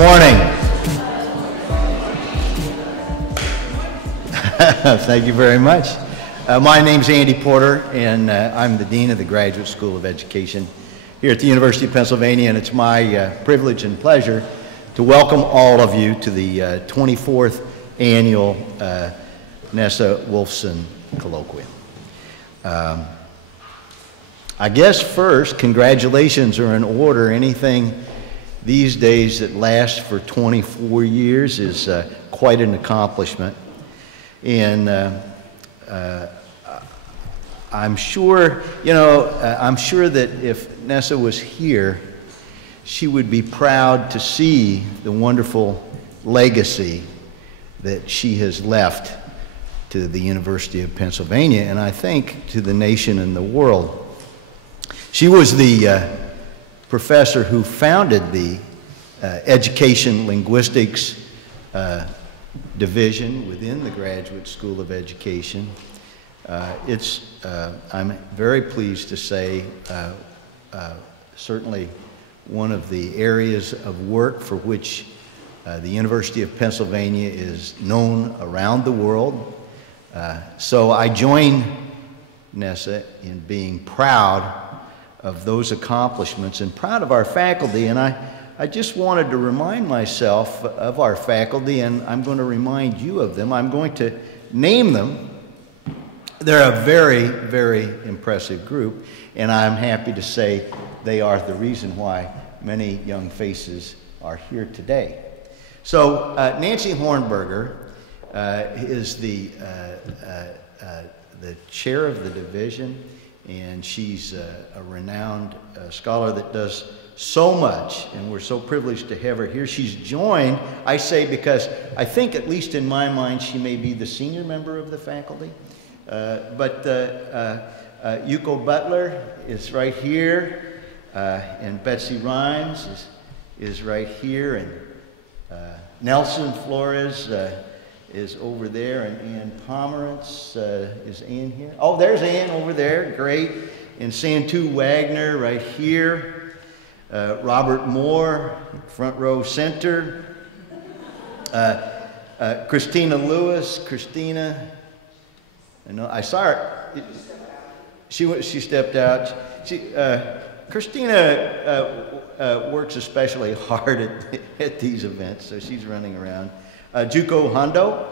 morning. Thank you very much. My name's Andy Porter, and I'm the Dean of the Graduate School of Education here at the University of Pennsylvania, and it's my privilege and pleasure to welcome all of you to the 24th annual Nessa Wolfson Colloquium. I guess first, congratulations are in order. Anything these days that lasts for 24 years is quite an accomplishment. And I'm sure, I'm sure that if Nessa was here, she would be proud to see the wonderful legacy that she has left to the University of Pennsylvania, and I think to the nation and the world. She was the professor who founded the Education Linguistics division within the Graduate School of Education. I'm very pleased to say, certainly one of the areas of work for which the University of Pennsylvania is known around the world. So I join Nessa in being proud of those accomplishments and proud of our faculty, and I just wanted to remind myself of our faculty, and I'm going to remind you of them. I'm going to name them. They're a very, very impressive group, and I'm happy to say they are the reason why many young faces are here today. So Nancy Hornberger is the chair of the division, and she's a renowned scholar that does so much, and we're so privileged to have her here. She's joined, I say, because I think, at least in my mind, she may be the senior member of the faculty. But Yuko Butler is right here, and Betsy Rhymes is right here, and Nelson Flores is over there, and Ann Pomerantz, is Ann here? Oh, there's Ann over there, great. And Santu Wagner right here. Robert Moore, front row center. Christina Lewis, Christina, I saw her. She stepped out. Christina works especially hard at these events, so she's running around. Juko Hondo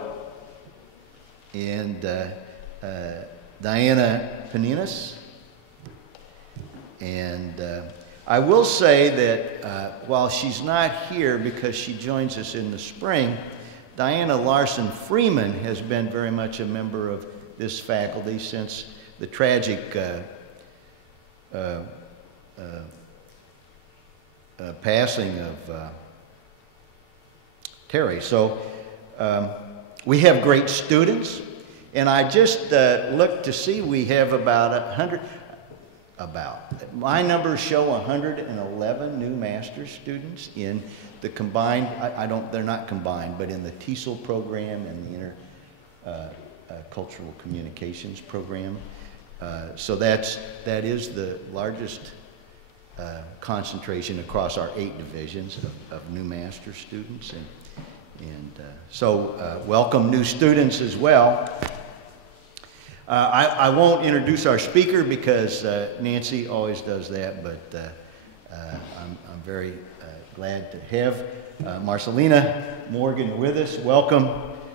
and Diana Paninas. And I will say that while she's not here because she joins us in the spring, Diana Larson Freeman has been very much a member of this faculty since the tragic passing of Terry. So we have great students, and I just looked to see we have about 100, my numbers show 111 new master's students in the combined, they're not combined, but in the TESOL program and the Cultural Communications program. So that is the largest concentration across our 8 divisions of new master's students. So welcome new students as well. I won't introduce our speaker because Nancy always does that, but I'm very glad to have Marcyliena Morgan with us. Welcome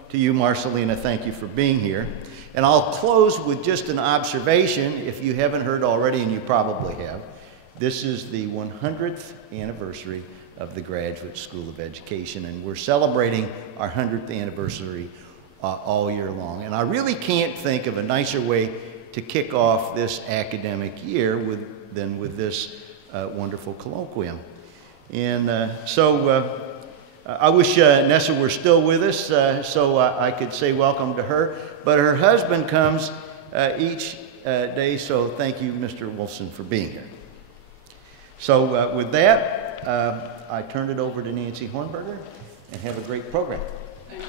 to you, Marcyliena. Thank you for being here. And I'll close with just an observation, if you haven't heard already, and you probably have. This is the 100th anniversary of the Graduate School of Education, and we're celebrating our 100th anniversary all year long. And I really can't think of a nicer way to kick off this academic year than with this wonderful colloquium. And so I wish Nessa were still with us so I could say welcome to her, but her husband comes each day, so thank you, Mr. Wolfson, for being here. So with that, I turn it over to Nancy Hornberger, and have a great program. Thank you.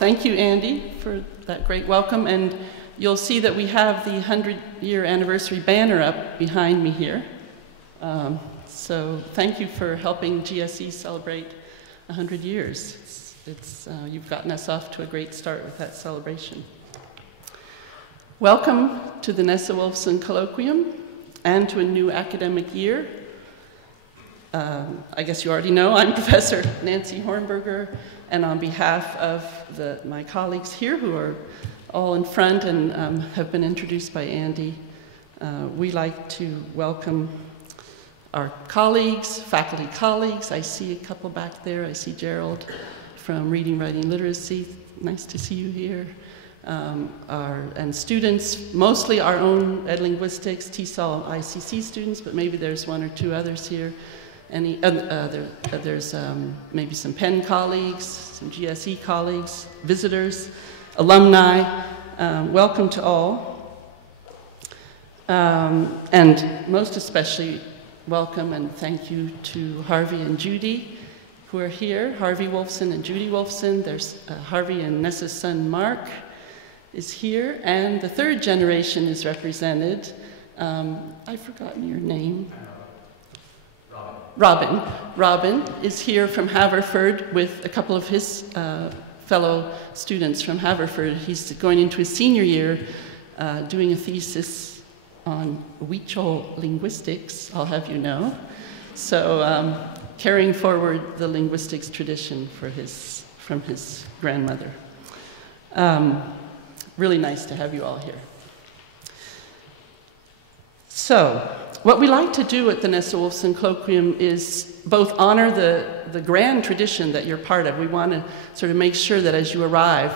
Thank you, Andy, for that great welcome. And you'll see that we have the 100-year anniversary banner up behind me here. So thank you for helping GSE celebrate 100 years. You've gotten us off to a great start with that celebration. Welcome to the Nessa Wolfson Colloquium and to a new academic year. I guess you already know I'm Professor Nancy Hornberger, and on behalf of my colleagues here who are all in front and have been introduced by Andy, we like to welcome our colleagues, faculty colleagues. I see a couple back there. I see Gerald from Reading, Writing, Literacy. Nice to see you here. And students, mostly our own Ed Linguistics, TESOL, ICC students, but maybe there's one or two others here. There's maybe some Penn colleagues, some GSE colleagues, visitors, alumni. Welcome to all. And most especially, welcome and thank you to Harvey and Judy, who are here. Harvey Wolfson and Judy Wolfson. There's Harvey and Nessa's son, Mark, is here. And the third generation is represented. I've forgotten your name. Robin. Robin is here from Haverford with a couple of his fellow students from Haverford. He's going into his senior year doing a thesis on Huichol linguistics, I'll have you know. So carrying forward the linguistics tradition from his grandmother. Really nice to have you all here. So, what we like to do at the Nessa Wolfson Colloquium is both honor the grand tradition that you're part of. We want to sort of make sure that as you arrive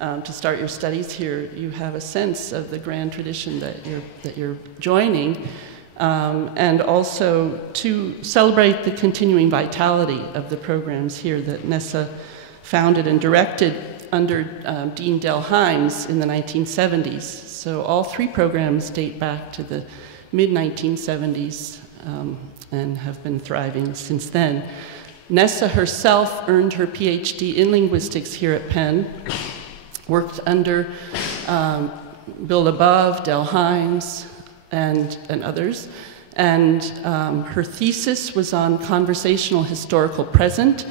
to start your studies here, you have a sense of the grand tradition that you're joining, and also to celebrate the continuing vitality of the programs here that Nessa founded and directed under Dean Del Himes in the 1970s. So all three programs date back to the mid-1970s and have been thriving since then. Nessa herself earned her PhD in linguistics here at Penn, worked under Bill Above, Del Himes, and others. And her thesis was on conversational historical present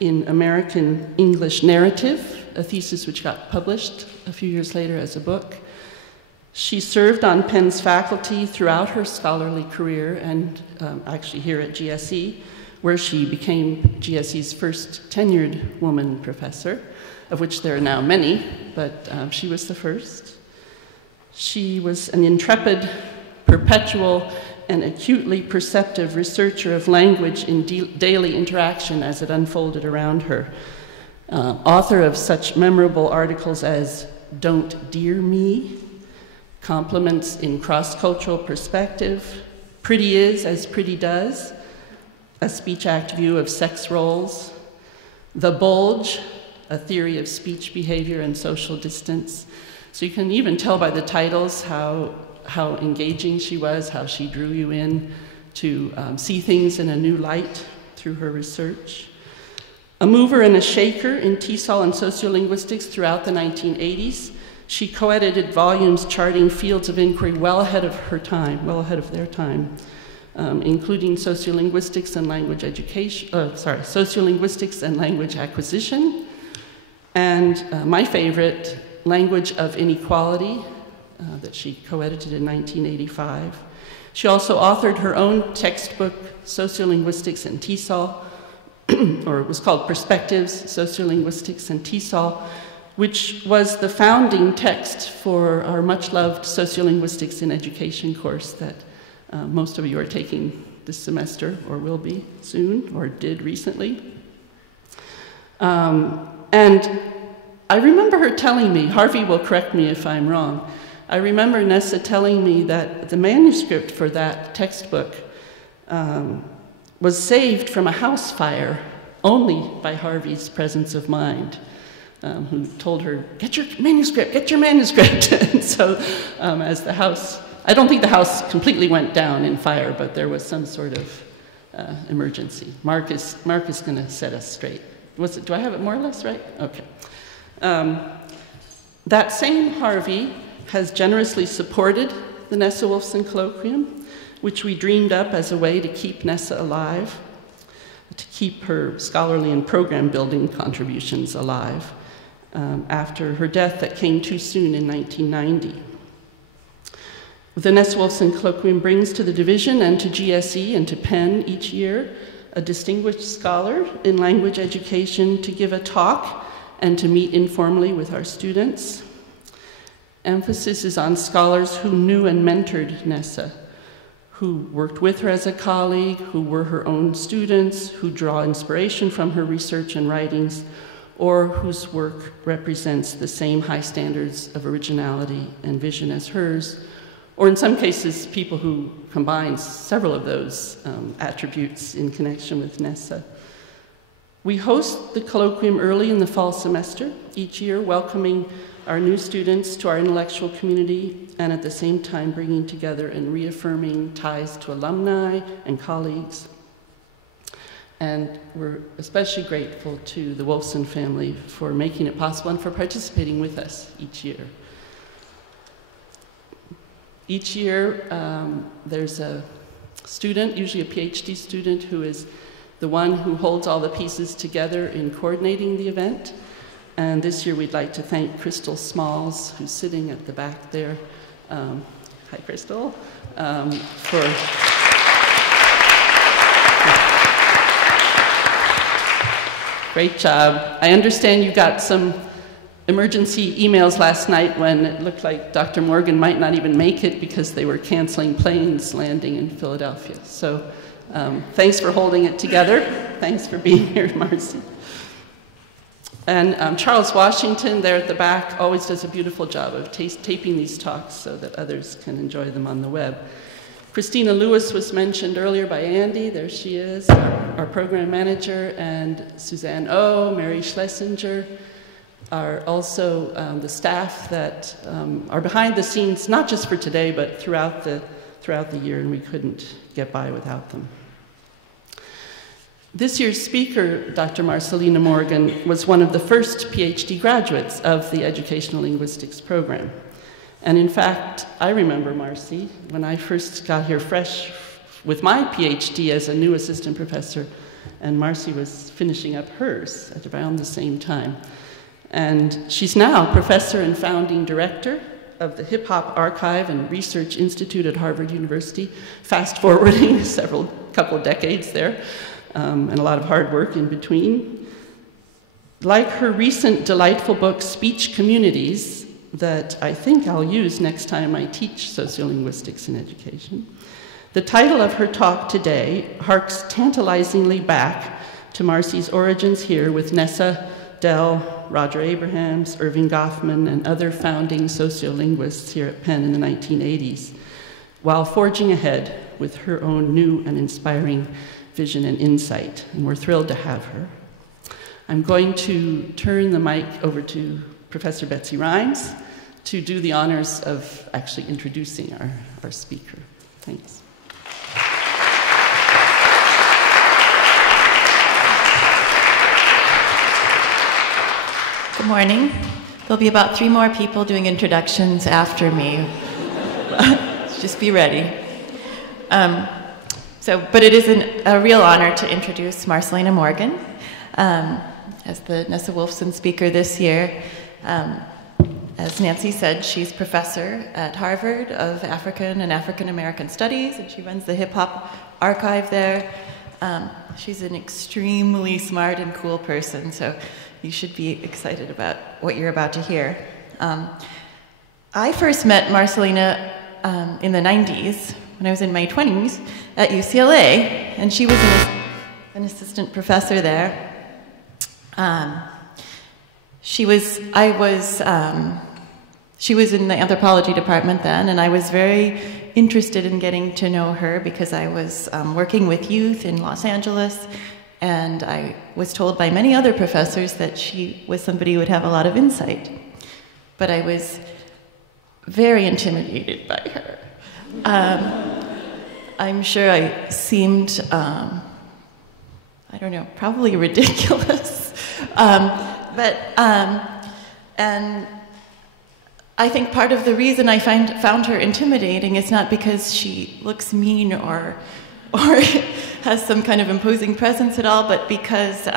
in American English narrative, a thesis which got published a few years later as a book. She served on Penn's faculty throughout her scholarly career and actually here at GSE, where she became GSE's first tenured woman professor, of which there are now many, but she was the first. She was an intrepid, perpetual, and acutely perceptive researcher of language in daily interaction as it unfolded around her. Author of such memorable articles as Don't Dear Me, Compliments in Cross-Cultural Perspective, Pretty Is as Pretty Does, A Speech Act View of Sex Roles, The Bulge, A Theory of Speech Behavior and Social Distance. So you can even tell by the titles how engaging she was, how she drew you in to see things in a new light through her research. A mover and a shaker in TESOL and sociolinguistics throughout the 1980s, she co-edited volumes charting fields of inquiry well ahead of her time, well ahead of their time, including sociolinguistics and language education, sociolinguistics and language acquisition, and my favorite, Language of Inequality, that she co-edited in 1985. She also authored her own textbook, Sociolinguistics and TESOL, or it was called Perspectives, Sociolinguistics and TESOL, which was the founding text for our much-loved Sociolinguistics in Education course that most of you are taking this semester, or will be soon, or did recently. And I remember her telling me, Harvey will correct me if I'm wrong, I remember Nessa telling me that the manuscript for that textbook was saved from a house fire only by Harvey's presence of mind, who told her, get your manuscript, get your manuscript. And so as the house, I don't think the house completely went down in fire, but there was some sort of emergency. Mark is going to set us straight. Do I have it more or less right? Okay. That same Harvey has generously supported the Nessa Wolfson Colloquium, which we dreamed up as a way to keep Nessa alive, to keep her scholarly and program building contributions alive after her death that came too soon in 1990. The Nessa Wolfson Colloquium brings to the division and to GSE and to Penn each year a distinguished scholar in language education to give a talk and to meet informally with our students. Emphasis is on scholars who knew and mentored Nessa, who worked with her as a colleague, who were her own students, who draw inspiration from her research and writings, or whose work represents the same high standards of originality and vision as hers, or in some cases, people who combine several of those attributes in connection with Nessa. We host the colloquium early in the fall semester, each year welcoming our new students to our intellectual community, and at the same time bringing together and reaffirming ties to alumni and colleagues. And we're especially grateful to the Wolfson family for making it possible and for participating with us each year. Each year, there's a student, usually a PhD student, who is the one who holds all the pieces together in coordinating the event. And this year, we'd like to thank Crystal Smalls, who's sitting at the back there. Hi, Crystal. Great job. I understand you got some emergency emails last night when it looked like Dr. Morgan might not even make it because they were canceling planes landing in Philadelphia. So thanks for holding it together. Thanks for being here, Marcy. And Charles Washington there at the back always does a beautiful job of taping these talks so that others can enjoy them on the web. Christina Lewis was mentioned earlier by Andy. There she is, our program manager, and Suzanne O, Mary Schlesinger are also the staff that are behind the scenes, not just for today, but throughout the year, and we couldn't get by without them. This year's speaker, Dr. Marcyliena Morgan, was one of the first PhD graduates of the Educational Linguistics program. And in fact, I remember Marcy when I first got here fresh with my PhD as a new assistant professor, and Marcy was finishing up hers at around the same time. And she's now professor and founding director of the Hiphop Archive and Research Institute at Harvard University, fast-forwarding couple of decades there, and a lot of hard work in between. Like her recent delightful book, Speech Communities, that I think I'll use next time I teach sociolinguistics in education, the title of her talk today harks tantalizingly back to Marcy's origins here with Nessa, Dell, Roger Abrahams, Irving Goffman, and other founding sociolinguists here at Penn in the 1980s, while forging ahead with her own new and inspiring vision and insight, and we're thrilled to have her. I'm going to turn the mic over to Professor Betsy Rhymes to do the honors of actually introducing our speaker. Thanks. Good morning. There'll be about 3 more people doing introductions after me. Just be ready. But it is a real honor to introduce Marcyliena Morgan as the Nessa Wolfson speaker this year. As Nancy said, she's professor at Harvard of African and African American Studies, and she runs the Hiphop Archive there. She's an extremely smart and cool person, so you should be excited about what you're about to hear. I first met Marcyliena in the 90s, when I was in my 20s, at UCLA, and she was an assistant professor there. She was in the anthropology department then, and I was very interested in getting to know her because I was working with youth in Los Angeles, and I was told by many other professors that she was somebody who would have a lot of insight. But I was very intimidated by her. I'm sure I seemed, I don't know, probably ridiculous. And I think part of the reason I found her intimidating is not because she looks mean or has some kind of imposing presence at all, but because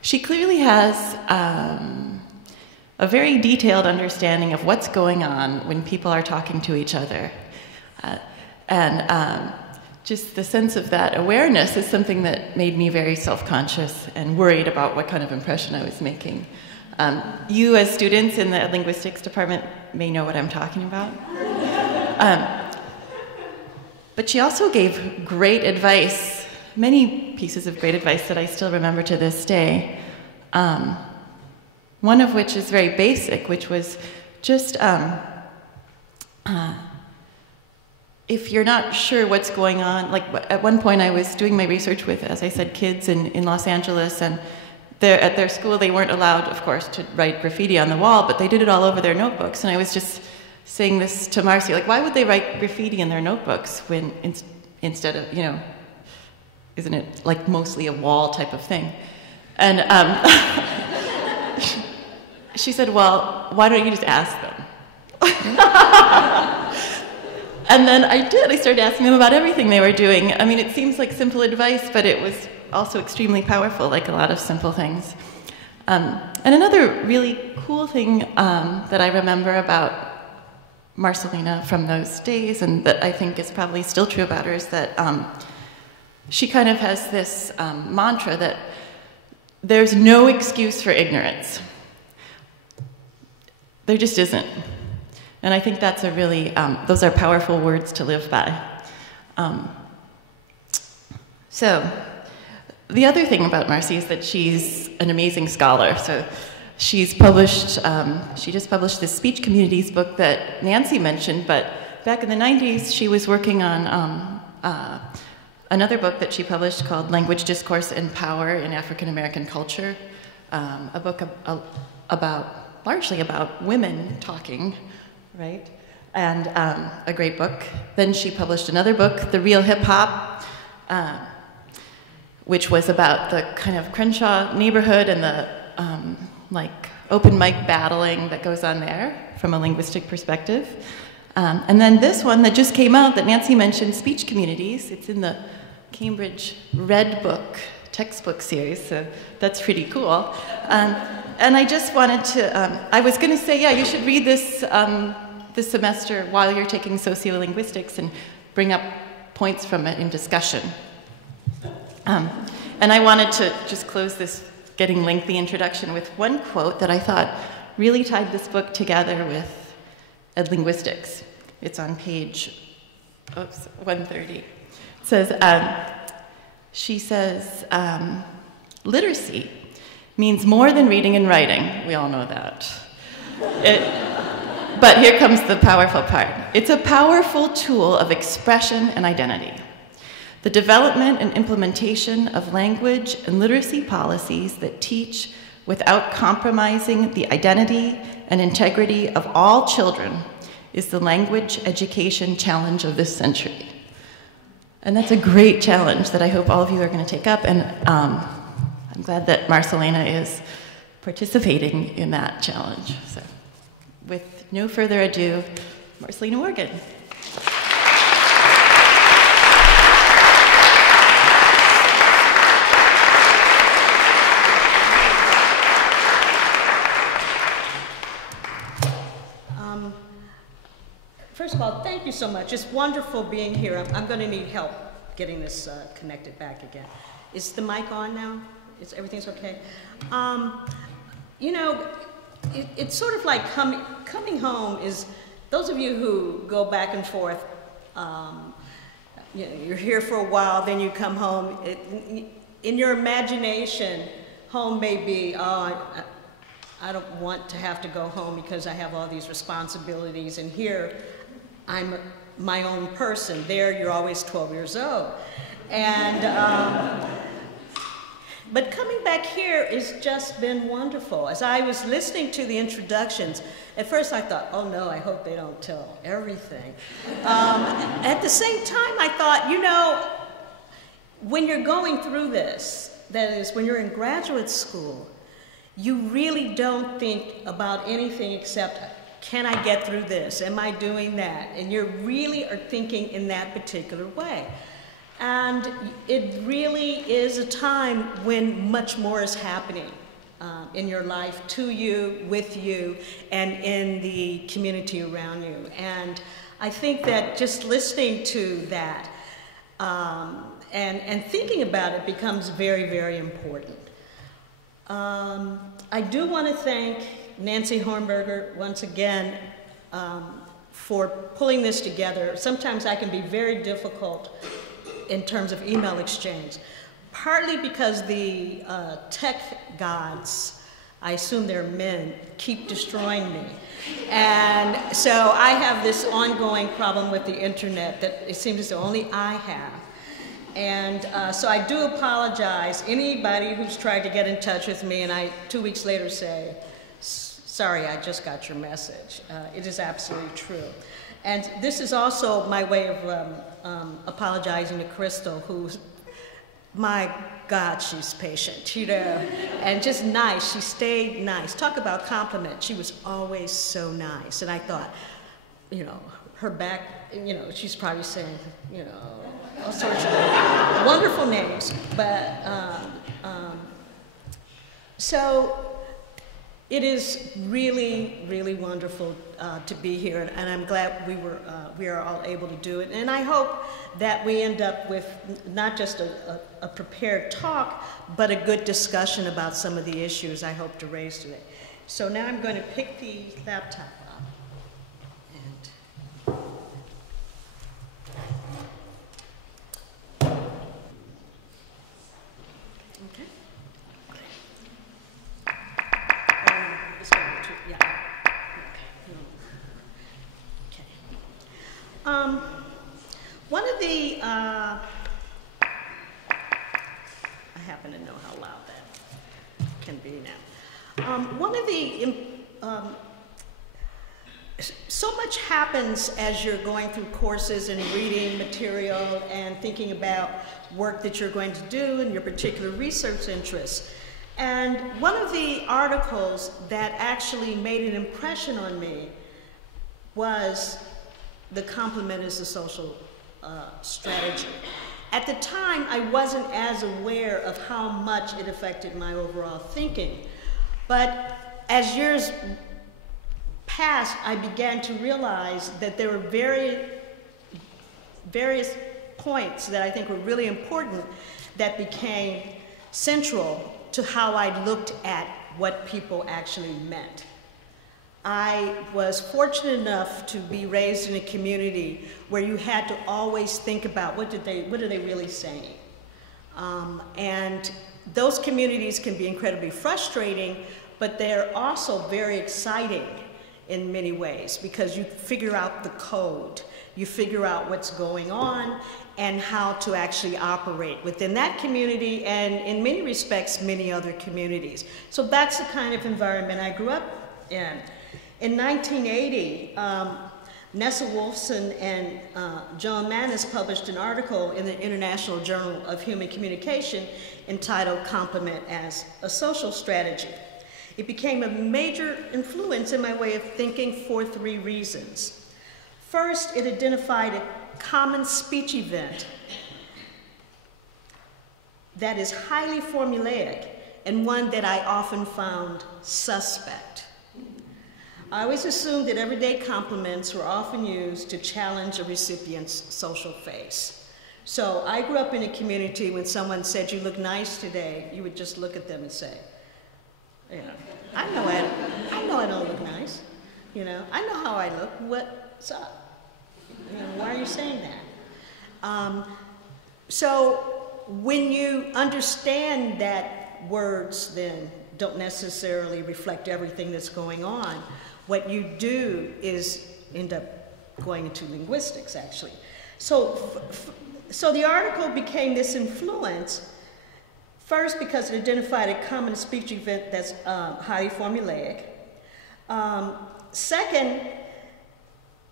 she clearly has a very detailed understanding of what's going on when people are talking to each other. And just the sense of that awareness is something that made me very self-conscious and worried about what kind of impression I was making. You, as students in the linguistics department, may know what I'm talking about. But she also gave great advice, many pieces of great advice that I still remember to this day. One of which is very basic, which was just if you're not sure what's going on, like at one point I was doing my research with, as I said, kids in Los Angeles, and at their school they weren't allowed, of course, to write graffiti on the wall, but they did it all over their notebooks. And I was just saying this to Marcy, like, why would they write graffiti in their notebooks when instead of, isn't it like mostly a wall type of thing? And she said, well, why don't you just ask them? And then I did. I started asking them about everything they were doing. I mean, it seems like simple advice, but it was also extremely powerful, like a lot of simple things. And another really cool thing that I remember about Marcyliena from those days, and that I think is probably still true about her, is that she kind of has this mantra that there's no excuse for ignorance. There just isn't. And I think that's a really, those are powerful words to live by. So, the other thing about Marcy is that she's an amazing scholar. So, she's published, she just published this speech communities book that Nancy mentioned, but back in the 90s, she was working on another book that she published called Language, Discourse, and Power in African American Culture, a book largely about women talking, right? And a great book. Then she published another book, The Real Hiphop, which was about the kind of Crenshaw neighborhood and the like open mic battling that goes on there from a linguistic perspective. And then this one that just came out that Nancy mentioned, Speech Communities. It's in the Cambridge Red Book textbook series, so that's pretty cool. And I just wanted to, I was going to say, yeah, you should read this this semester while you're taking sociolinguistics and bring up points from it in discussion. And I wanted to just close this getting lengthy introduction with one quote that I thought really tied this book together with linguistics. It's on page 130. It says, she says, literacy means more than reading and writing. We all know that. But here comes the powerful part. It's a powerful tool of expression and identity. The development and implementation of language and literacy policies that teach without compromising the identity and integrity of all children is the language education challenge of this century. And that's a great challenge that I hope all of you are going to take up, and I'm glad that Marcyliena is participating in that challenge. So, with no further ado, Marcyliena Morgan. First of all, thank you so much. It's wonderful being here. I'm going to need help getting this connected back again. Is the mic on now? Everything's okay? You know, it's sort of like coming home is, those of you who go back and forth, you know, you're here for a while, then you come home. In your imagination, home may be, I don't want to have to go home because I have all these responsibilities, and here I'm my own person. There you're always 12 years old. And, but coming back here has just been wonderful. As I was listening to the introductions, at first I thought, oh no, I hope they don't tell everything. At the same time, I thought, you know, when you're going through this, that is, when you're in graduate school, you really don't think about anything except, can I get through this? Am I doing that? And you really are thinking in that particular way. And it really is a time when much more is happening in your life, to you, with you, and in the community around you. And I think that just listening to that and thinking about it becomes very, very important. I do want to thank Nancy Hornberger once again for pulling this together. Sometimes I can be very difficult in terms of email exchange, partly because the tech gods, I assume they're men, keep destroying me. And so I have this ongoing problem with the internet that it seems as though only I have. And so I do apologize. Anybody who's tried to get in touch with me and I 2 weeks later say, sorry, I just got your message. It is absolutely true. And this is also my way of apologizing to Crystal, who's, my God, she's patient, you know, and just nice. She stayed nice. Talk about compliment. She was always so nice. And I thought, you know, her back, you know, she's probably saying, you know, all sorts of wonderful names. But so it is really, really wonderful to be here, and I'm glad we are all able to do it. And I hope that we end up with not just a prepared talk, but a good discussion about some of the issues I hope to raise today. So now I'm going to pick the laptop up. Okay. One of the, I happen to know how loud that can be now. One of the, so much happens as you're going through courses and reading material and thinking about work that you're going to do and your particular research interests. And one of the articles that actually made an impression on me was the complement is a social strategy. At the time, I wasn't as aware of how much it affected my overall thinking. But as years passed, I began to realize that there were various points that I think were really important that became central to how I looked at what people actually meant. I was fortunate enough to be raised in a community where you had to always think about what are they really saying? And those communities can be incredibly frustrating, but they're also very exciting in many ways because you figure out the code, you figure out what's going on and how to actually operate within that community and in many respects, many other communities. So that's the kind of environment I grew up in. In 1980, Nessa Wolfson and Joan Mannis published an article in the International Journal of Human Communication entitled Complement as a Social Strategy. It became a major influence in my way of thinking for 3 reasons. First, it identified a common speech event that is highly formulaic and one that I often found suspect. I always assumed that everyday compliments were often used to challenge a recipient's social face. So I grew up in a community when someone said, "You look nice today," you would just look at them and say, you know, I know I don't look nice. You know, I know how I look. What's up? You know, why are you saying that? So when you understand that words then don't necessarily reflect everything that's going on, what you do is end up going into linguistics, actually. So the article became this influence, first because it identified a common speech event that's highly formulaic. Second,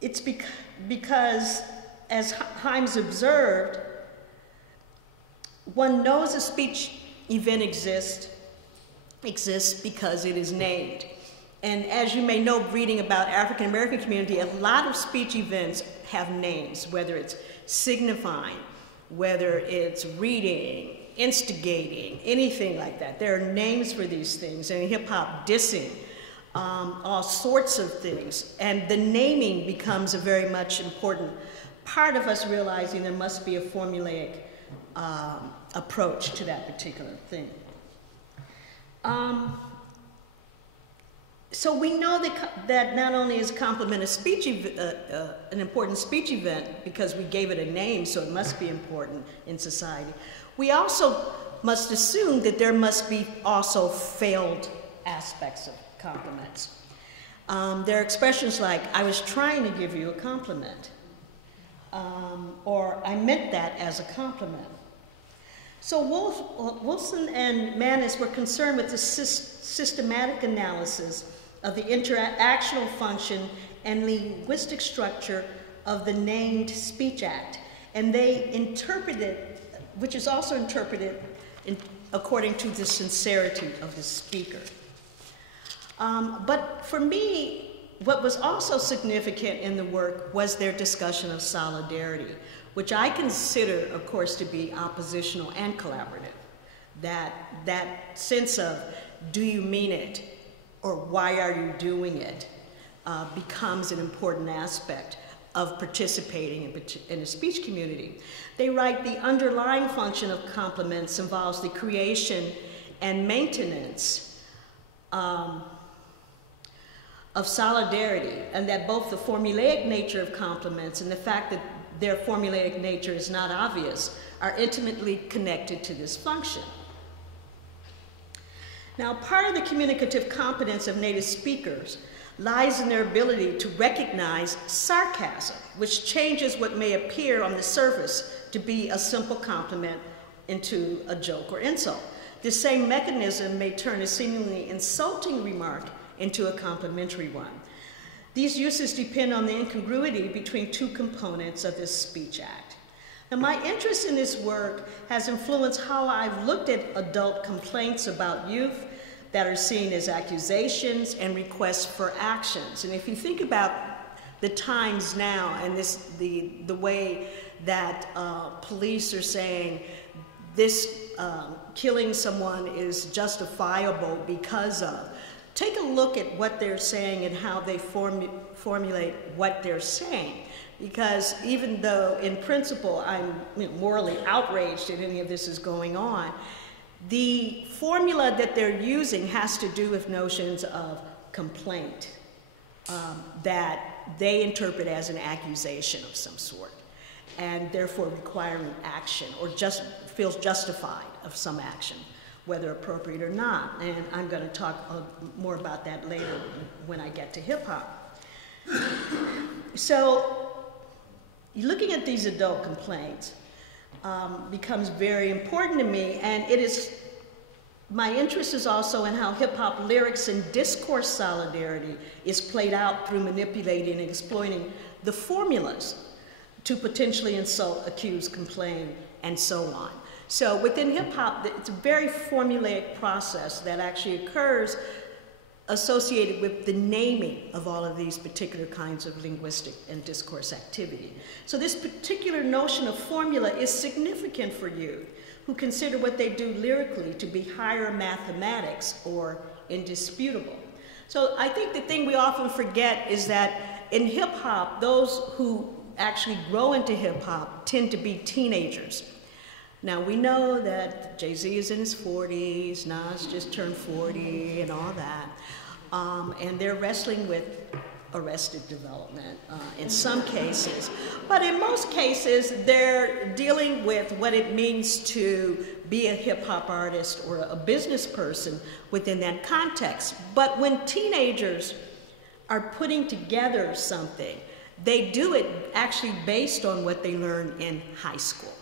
it's because, as Himes observed, one knows a speech event exists because it is named. And as you may know, reading about African American community, a lot of speech events have names, whether it's signifying, whether it's reading, instigating, anything like that. There are names for these things, and hip-hop dissing, all sorts of things. And the naming becomes a very much important part of us realizing there must be a formulaic approach to that particular thing. So we know that not only is complement a speech an important speech event because we gave it a name, so it must be important in society. We also must assume that there must be also failed aspects of compliments. There are expressions like, I was trying to give you a compliment, or I meant that as a compliment. So Wolfson and Maness were concerned with the systematic analysis of the interactional function and linguistic structure of the named speech act. And they interpreted, which is also interpreted according to the sincerity of the speaker. But for me, what was also significant in the work was their discussion of solidarity, which I consider, of course, to be oppositional and collaborative. That sense of, do you mean it, or why are you doing it, becomes an important aspect of participating in a speech community. They write, the underlying function of compliments involves the creation and maintenance of solidarity, and that both the formulaic nature of compliments and the fact that their formulaic nature is not obvious are intimately connected to this function. Now, part of the communicative competence of native speakers lies in their ability to recognize sarcasm, which changes what may appear on the surface to be a simple compliment into a joke or insult. This same mechanism may turn a seemingly insulting remark into a complimentary one. These uses depend on the incongruity between two components of this speech act. Now, my interest in this work has influenced how I've looked at adult complaints about youth that are seen as accusations and requests for actions. And if you think about the times now and the way that police are saying this killing someone is justifiable because of, take a look at what they're saying and how they formulate what they're saying. Because even though in principle I'm morally outraged that any of this is going on, the formula that they're using has to do with notions of complaint that they interpret as an accusation of some sort, and therefore requiring action, or just feels justified of some action, whether appropriate or not. And I'm going to talk more about that later when I get to hip-hop. So looking at these adult complaints becomes very important to me, and my interest is also in how hip-hop lyrics and discourse solidarity is played out through manipulating and exploiting the formulas to potentially insult, accuse, complain, and so on. So within hip-hop, it's a very formulaic process that actually occurs associated with the naming of all of these particular kinds of linguistic and discourse activity. So this particular notion of formula is significant for youth who consider what they do lyrically to be higher mathematics or indisputable. So I think the thing we often forget is that in hip-hop, those who actually grow into hip-hop tend to be teenagers. Now, we know that Jay-Z is in his 40s, Nas just turned 40 and all that, and they're wrestling with arrested development in some cases. But in most cases, they're dealing with what it means to be a hip-hop artist or a business person within that context. But when teenagers are putting together something, they do it actually based on what they learn in high school.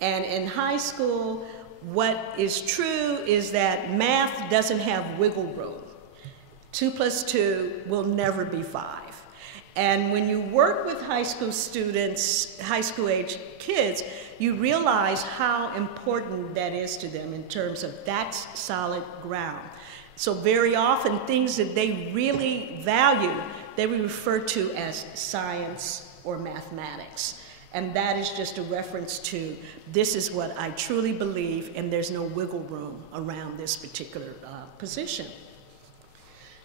And in high school, what is true is that math doesn't have wiggle room. 2 + 2 will never be 5. And when you work with high school students, high school age kids, you realize how important that is to them in terms of that's solid ground. So very often things that they really value, they would refer to as science or mathematics. And that is just a reference to, this is what I truly believe, and there's no wiggle room around this particular position.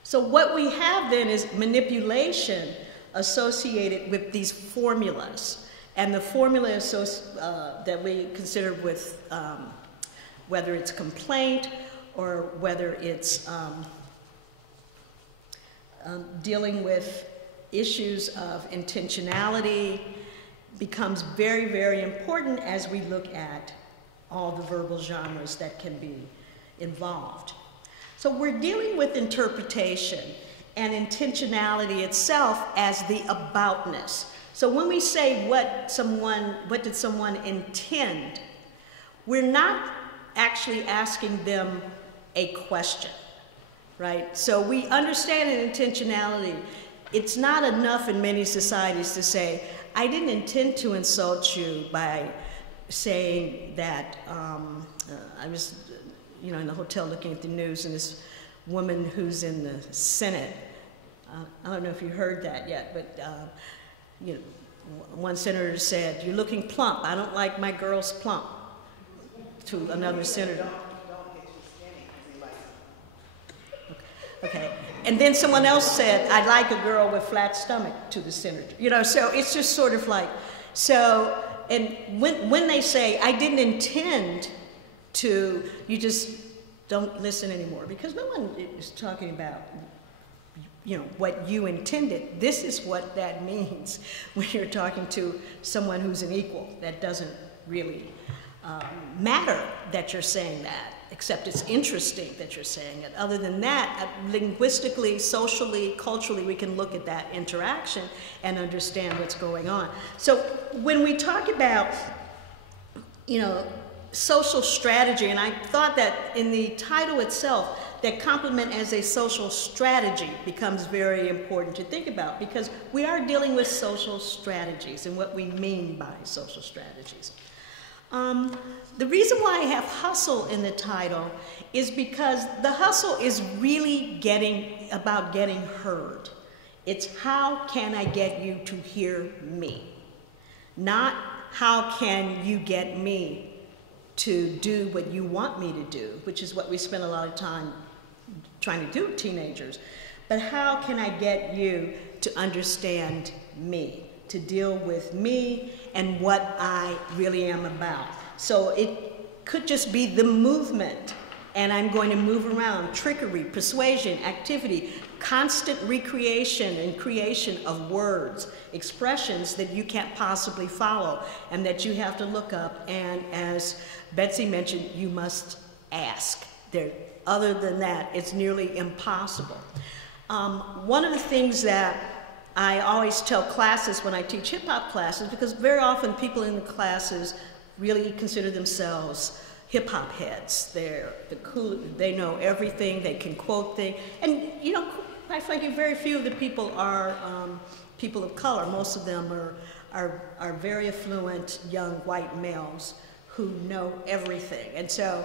So what we have then is manipulation associated with these formulas. And the formula that we consider with, whether it's complaint or whether it's dealing with issues of intentionality, becomes very, very important as we look at all the verbal genres that can be involved. So we're dealing with interpretation and intentionality itself as the aboutness. So when we say what did someone intend, we're not actually asking them a question, right? So we understand in intentionality, it's not enough in many societies to say, I didn't intend to insult you by saying that I was, in the hotel looking at the news, and this woman who's in the Senate, I don't know if you heard that yet, but one senator said, "You're looking plump. I don't like my girls plump," to another senator. Don't get too skinny because he likes it. Okay. And then someone else said, "I'd like a girl with flat stomach," to the senator. So it's just sort of like, and when they say, I didn't intend to, you just don't listen anymore, because no one is talking about, what you intended. This is what that means when you're talking to someone who's an equal. That doesn't really matter that you're saying that, except it's interesting that you're saying it. Other than that, linguistically, socially, culturally, we can look at that interaction and understand what's going on. So when we talk about, social strategy, and I thought that in the title itself, that complement as a social strategy becomes very important to think about, because we are dealing with social strategies and what we mean by social strategies. The reason why I have hustle in the title is because the hustle is really about getting heard. It's how can I get you to hear me? Not how can you get me to do what you want me to do, which is what we spend a lot of time trying to do with teenagers. But how can I get you to understand me, to deal with me and what I really am about? So it could just be the movement, and I'm going to move around, trickery, persuasion, activity, constant recreation and creation of words, expressions that you can't possibly follow and that you have to look up, and as Betsy mentioned, you must ask. Other than that, it's nearly impossible. One of the things that I always tell classes when I teach hip-hop classes, because very often people in the classes really consider themselves hip-hop heads. They're the cool, they know everything, they can quote things, and quite frankly, very few of the people are people of color. Most of them are very affluent young white males who know everything. And so,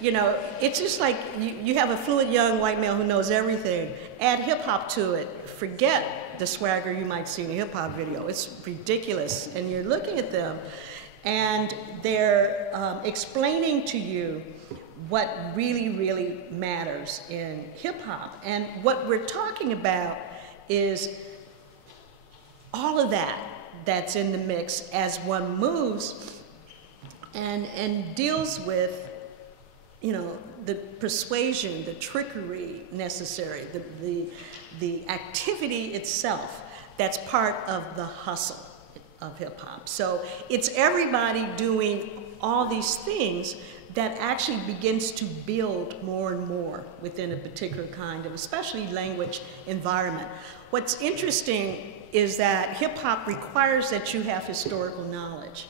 it's just like you have a fluent young white male who knows everything. Add hip-hop to it. Forget the swagger you might see in a hip-hop video. It's ridiculous. And you're looking at them, and they're explaining to you what really, really matters in hip-hop. And what we're talking about is all of that's in the mix as one moves and deals with, the persuasion, the trickery necessary, the activity itself that's part of the hustle of hip-hop. So it's everybody doing all these things that actually begins to build more and more within a particular kind of, especially language environment. What's interesting is that hip-hop requires that you have historical knowledge.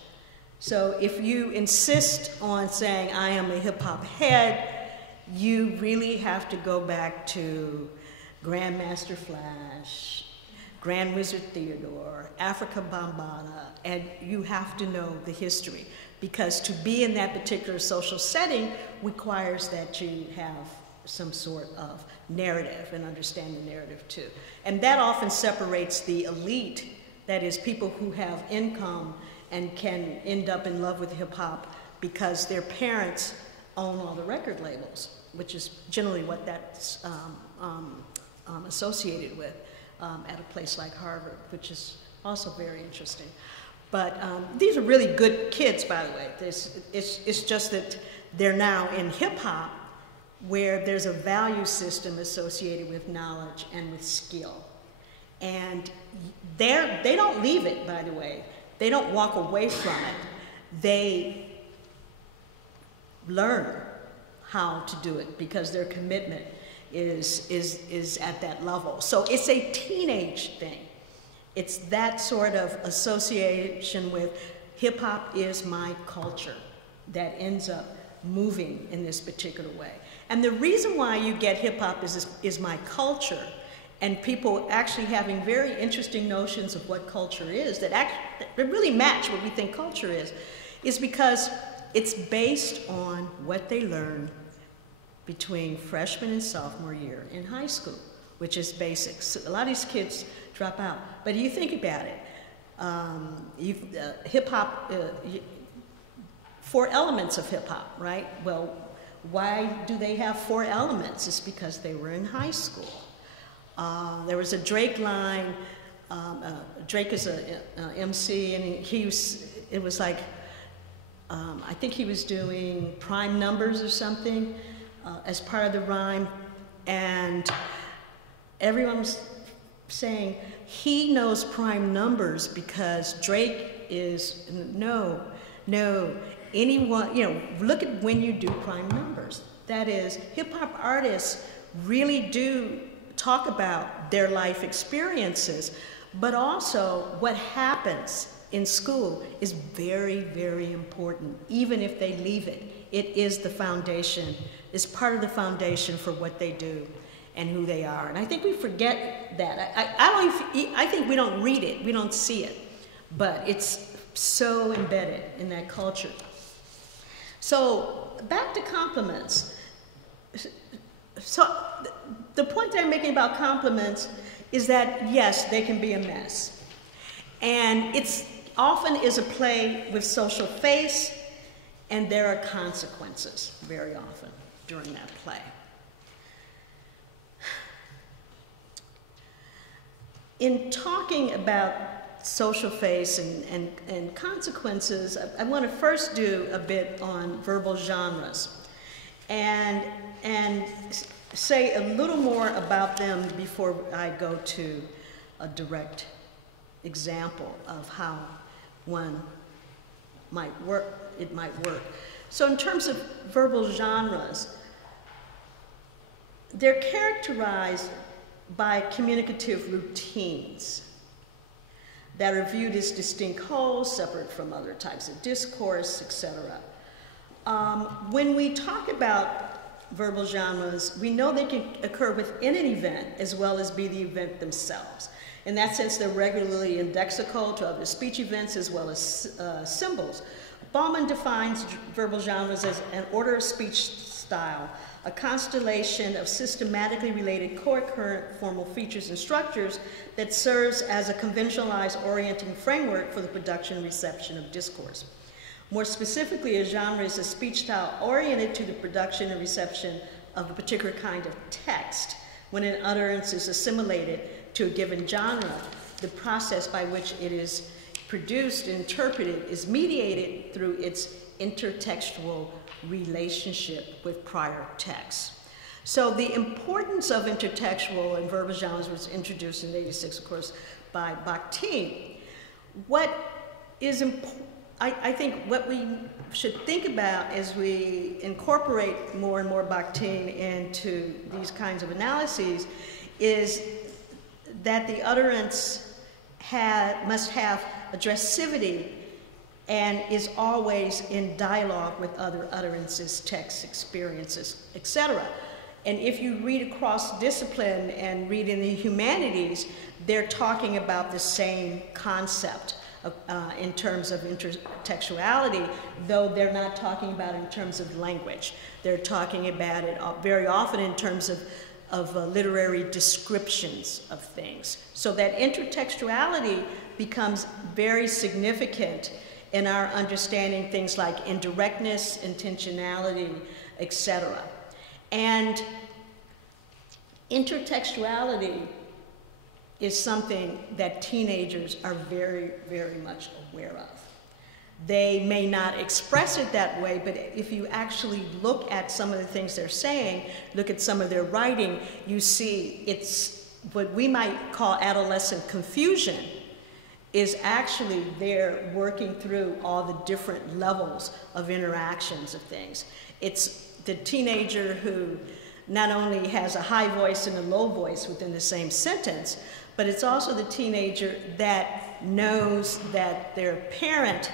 So if you insist on saying, I am a hip-hop head, you really have to go back to Grandmaster Flash, Grand Wizard Theodore, Africa Bambaataa, and you have to know the history, because to be in that particular social setting requires that you have some sort of narrative and understand the narrative too. And that often separates the elite, that is people who have income and can end up in love with hip hop because their parents own all the record labels, which is generally what that's associated with at a place like Harvard, which is also very interesting. But these are really good kids, by the way. It's just that they're now in hip hop, where there's a value system associated with knowledge and with skill. And they don't leave it, by the way. They don't walk away from it. They learn how to do it because their commitment is at that level. So it's a teenage thing. It's that sort of association with hip hop is my culture that ends up moving in this particular way. And the reason why you get hip hop is my culture, and people actually having very interesting notions of what culture is that really match what we think culture is because it's based on what they learn between freshman and sophomore year in high school, which is basics. So a lot of these kids drop out. But you think about it, hip hop, 4 elements of hip hop, right? Well, why do they have 4 elements? It's because they were in high school. There was a Drake line. Drake is a MC, and it was like, I think he was doing prime numbers or something as part of the rhyme, and everyone was saying he knows prime numbers because Drake is, no, anyone, look at when you do prime numbers. That is, hip-hop artists really do talk about their life experiences, but also what happens in school is very, very important, even if they leave it. It is the foundation, it's part of the foundation for what they do and who they are. And I think we forget that. I think we don't read it, we don't see it, but it's so embedded in that culture. So back to compliments. So the point that I'm making about compliments is that, yes, they can be a mess. And it's often is a play with social face, and there are consequences very often during that play. In talking about social face and consequences, I want to first do a bit on verbal genres and say a little more about them before I go to a direct example of how one might work, it might work. So in terms of verbal genres, they're characterized by communicative routines that are viewed as distinct wholes, separate from other types of discourse, etc. When we talk about verbal genres, we know they can occur within an event as well as be the event themselves. In that sense, they're regularly indexical to other speech events as well as symbols. Bauman defines verbal genres as an order of speech style, a constellation of systematically related co-occurrent formal features and structures that serves as a conventionalized orienting framework for the production and reception of discourse. More specifically, a genre is a speech style oriented to the production and reception of a particular kind of text. When an utterance is assimilated to a given genre, the process by which it is produced and interpreted is mediated through its intertextual relationship with prior texts. So the importance of intertextual and verbal genres was introduced in '86, of course, by Bakhtin. What is I think what we should think about as we incorporate more and more Bakhtin into these kinds of analyses is that the utterance must have addressivity and is always in dialogue with other utterances, texts, experiences, etc. And if you read across discipline and read in the humanities, they're talking about the same concept in terms of intertextuality, though they're not talking about it in terms of language. They're talking about it very often in terms of literary descriptions of things. So that intertextuality becomes very significant in our understanding things like indirectness, intentionality, etc. And intertextuality is something that teenagers are very, very much aware of. They may not express it that way, but if you actually look at some of the things they're saying, look at some of their writing, you see it's what we might call adolescent confusion is actually they're working through all the different levels of interactions of things. It's the teenager who not only has a high voice and a low voice within the same sentence, but it's also the teenager that knows that their parent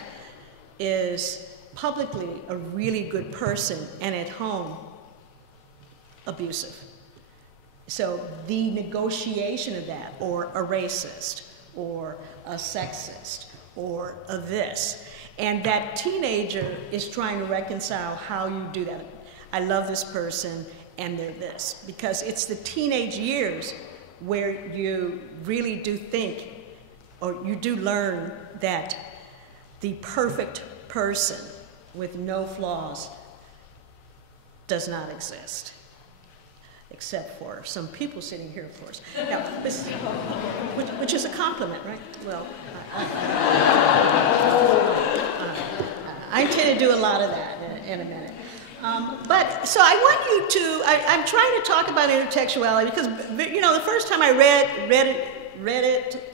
is publicly a really good person and at home abusive. So the negotiation of that, or a racist, or a sexist, or a this, and that teenager is trying to reconcile how you do that. I love this person and they're this, because it's the teenage years where you really do think, or you do learn that the perfect person with no flaws does not exist, except for some people sitting here, of course. Now, this, which is a compliment, right? Well, I intend to do a lot of that in a minute. But so I want you to, I'm trying to talk about intertextuality because, you know, the first time I read it,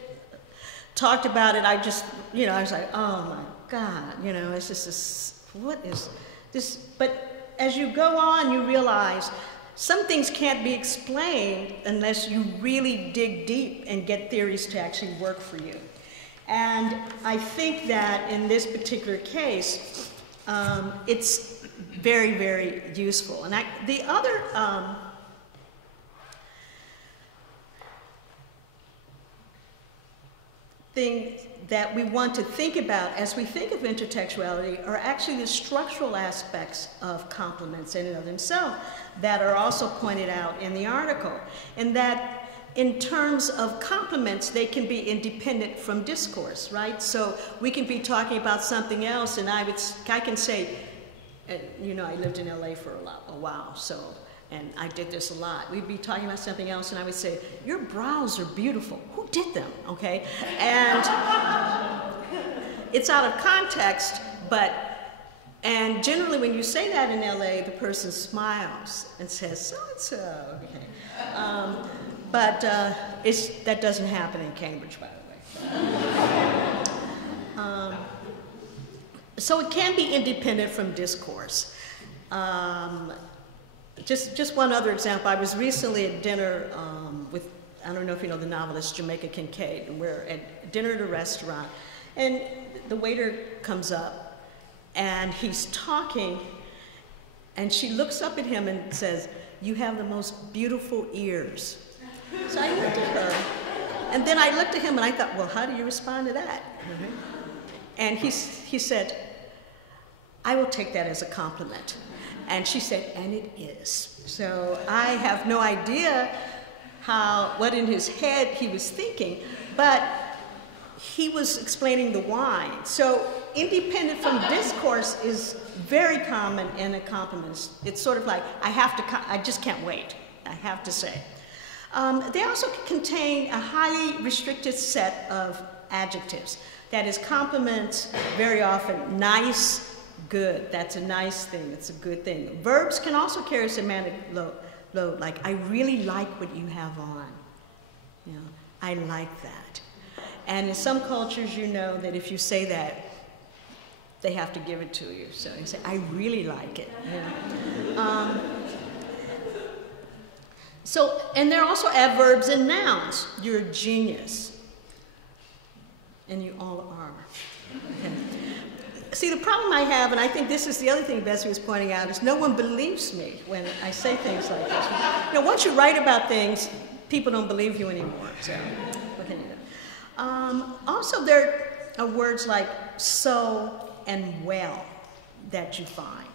talked about it, I just, you know, I was like, oh my God, you know, it's just this, what is this? But as you go on, you realize some things can't be explained unless you really dig deep and get theories to actually work for you. And I think that in this particular case, it's very, very useful. And the other thing that we want to think about as we think of intertextuality are actually the structural aspects of complements in and of themselves that are also pointed out in the article. And that in terms of complements, they can be independent from discourse, right? So we can be talking about something else, and I can say, you know, I lived in LA for a while, so, and I did this a lot. We'd be talking about something else, and I would say, your brows are beautiful. Who did them, okay? And it's out of context, and generally when you say that in LA, the person smiles and says, so-and-so, okay. But that doesn't happen in Cambridge, by the way. So it can be independent from discourse. Just one other example. I was recently at dinner with, I don't know if you know the novelist Jamaica Kincaid, and we're at dinner at a restaurant, and the waiter comes up, and he's talking, and she looks up at him and says, "You have the most beautiful ears." So I looked at her, and then I looked at him, and I thought, well, how do you respond to that? And he said, "I will take that as a compliment." And she said, "And it is." So I have no idea what in his head he was thinking, but he was explaining the why. So independent from discourse is very common in a compliment. It's sort of like, I just can't wait, I have to say. They also contain a highly restricted set of adjectives. That is, compliments very often nice, good. That's a nice thing. It's a good thing. Verbs can also carry semantic load, like I really like what you have on. You know, I like that. And in some cultures, you know that if you say that, they have to give it to you. So you say, I really like it. You know? And there are also adverbs and nouns. You're a genius. And you all are. Okay. See, the problem I have, and I think this is the other thing Bessie was pointing out, is no one believes me when I say things like this. You know, once you write about things, people don't believe you anymore. So, what can you do? Also, are words like so and well that you find.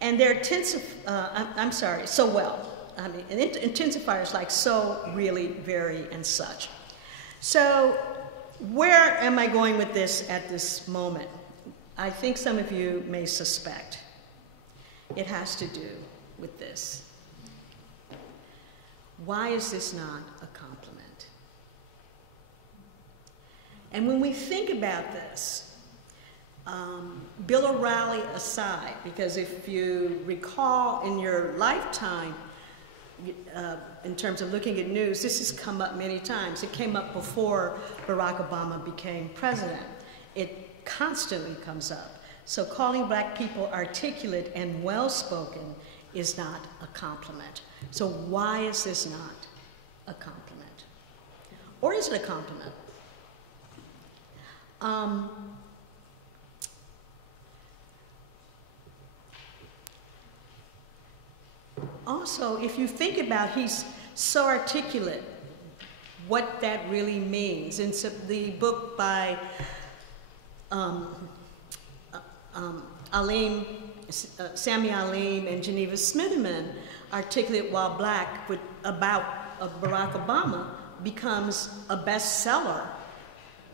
And they're so well. I mean, intensifiers like so, really, very, and such. So where am I going with this at this moment? I think some of you may suspect it has to do with this. Why is this not a compliment? And when we think about this, Bill O'Reilly aside, because if you recall in your lifetime, in terms of looking at news, this has come up many times. It came up before Barack Obama became president. It constantly comes up. So calling black people articulate and well-spoken is not a compliment. So why is this not a compliment? Or is it a compliment? Also, if you think about he's so articulate, what that really means. In the book by Sammy Alim and Geneva Smitherman, Articulate While Black, about Barack Obama, becomes a bestseller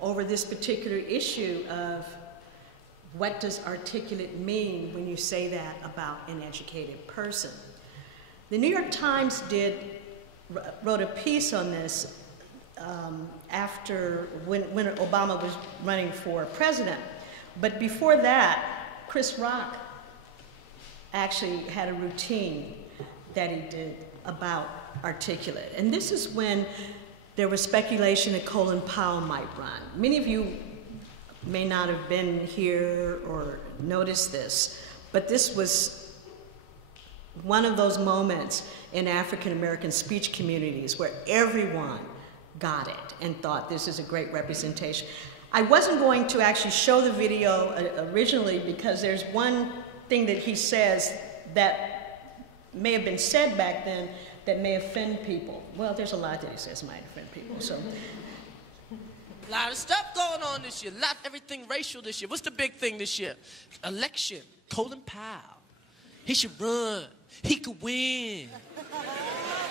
over this particular issue of what does articulate mean when you say that about an educated person. The New York Times wrote a piece on this after when Obama was running for president. But before that, Chris Rock actually had a routine that he did about articulate. And this is when there was speculation that Colin Powell might run. Many of you may not have been here or noticed this, but this was one of those moments in African-American speech communities where everyone got it and thought this is a great representation. I wasn't going to actually show the video originally because there's one thing that he says that may have been said back then that may offend people. Well, there's a lot that he says might offend people, so. A lot of stuff going on this year. Everything racial this year. What's the big thing this year? Election. Colin Powell. He should run. He could win.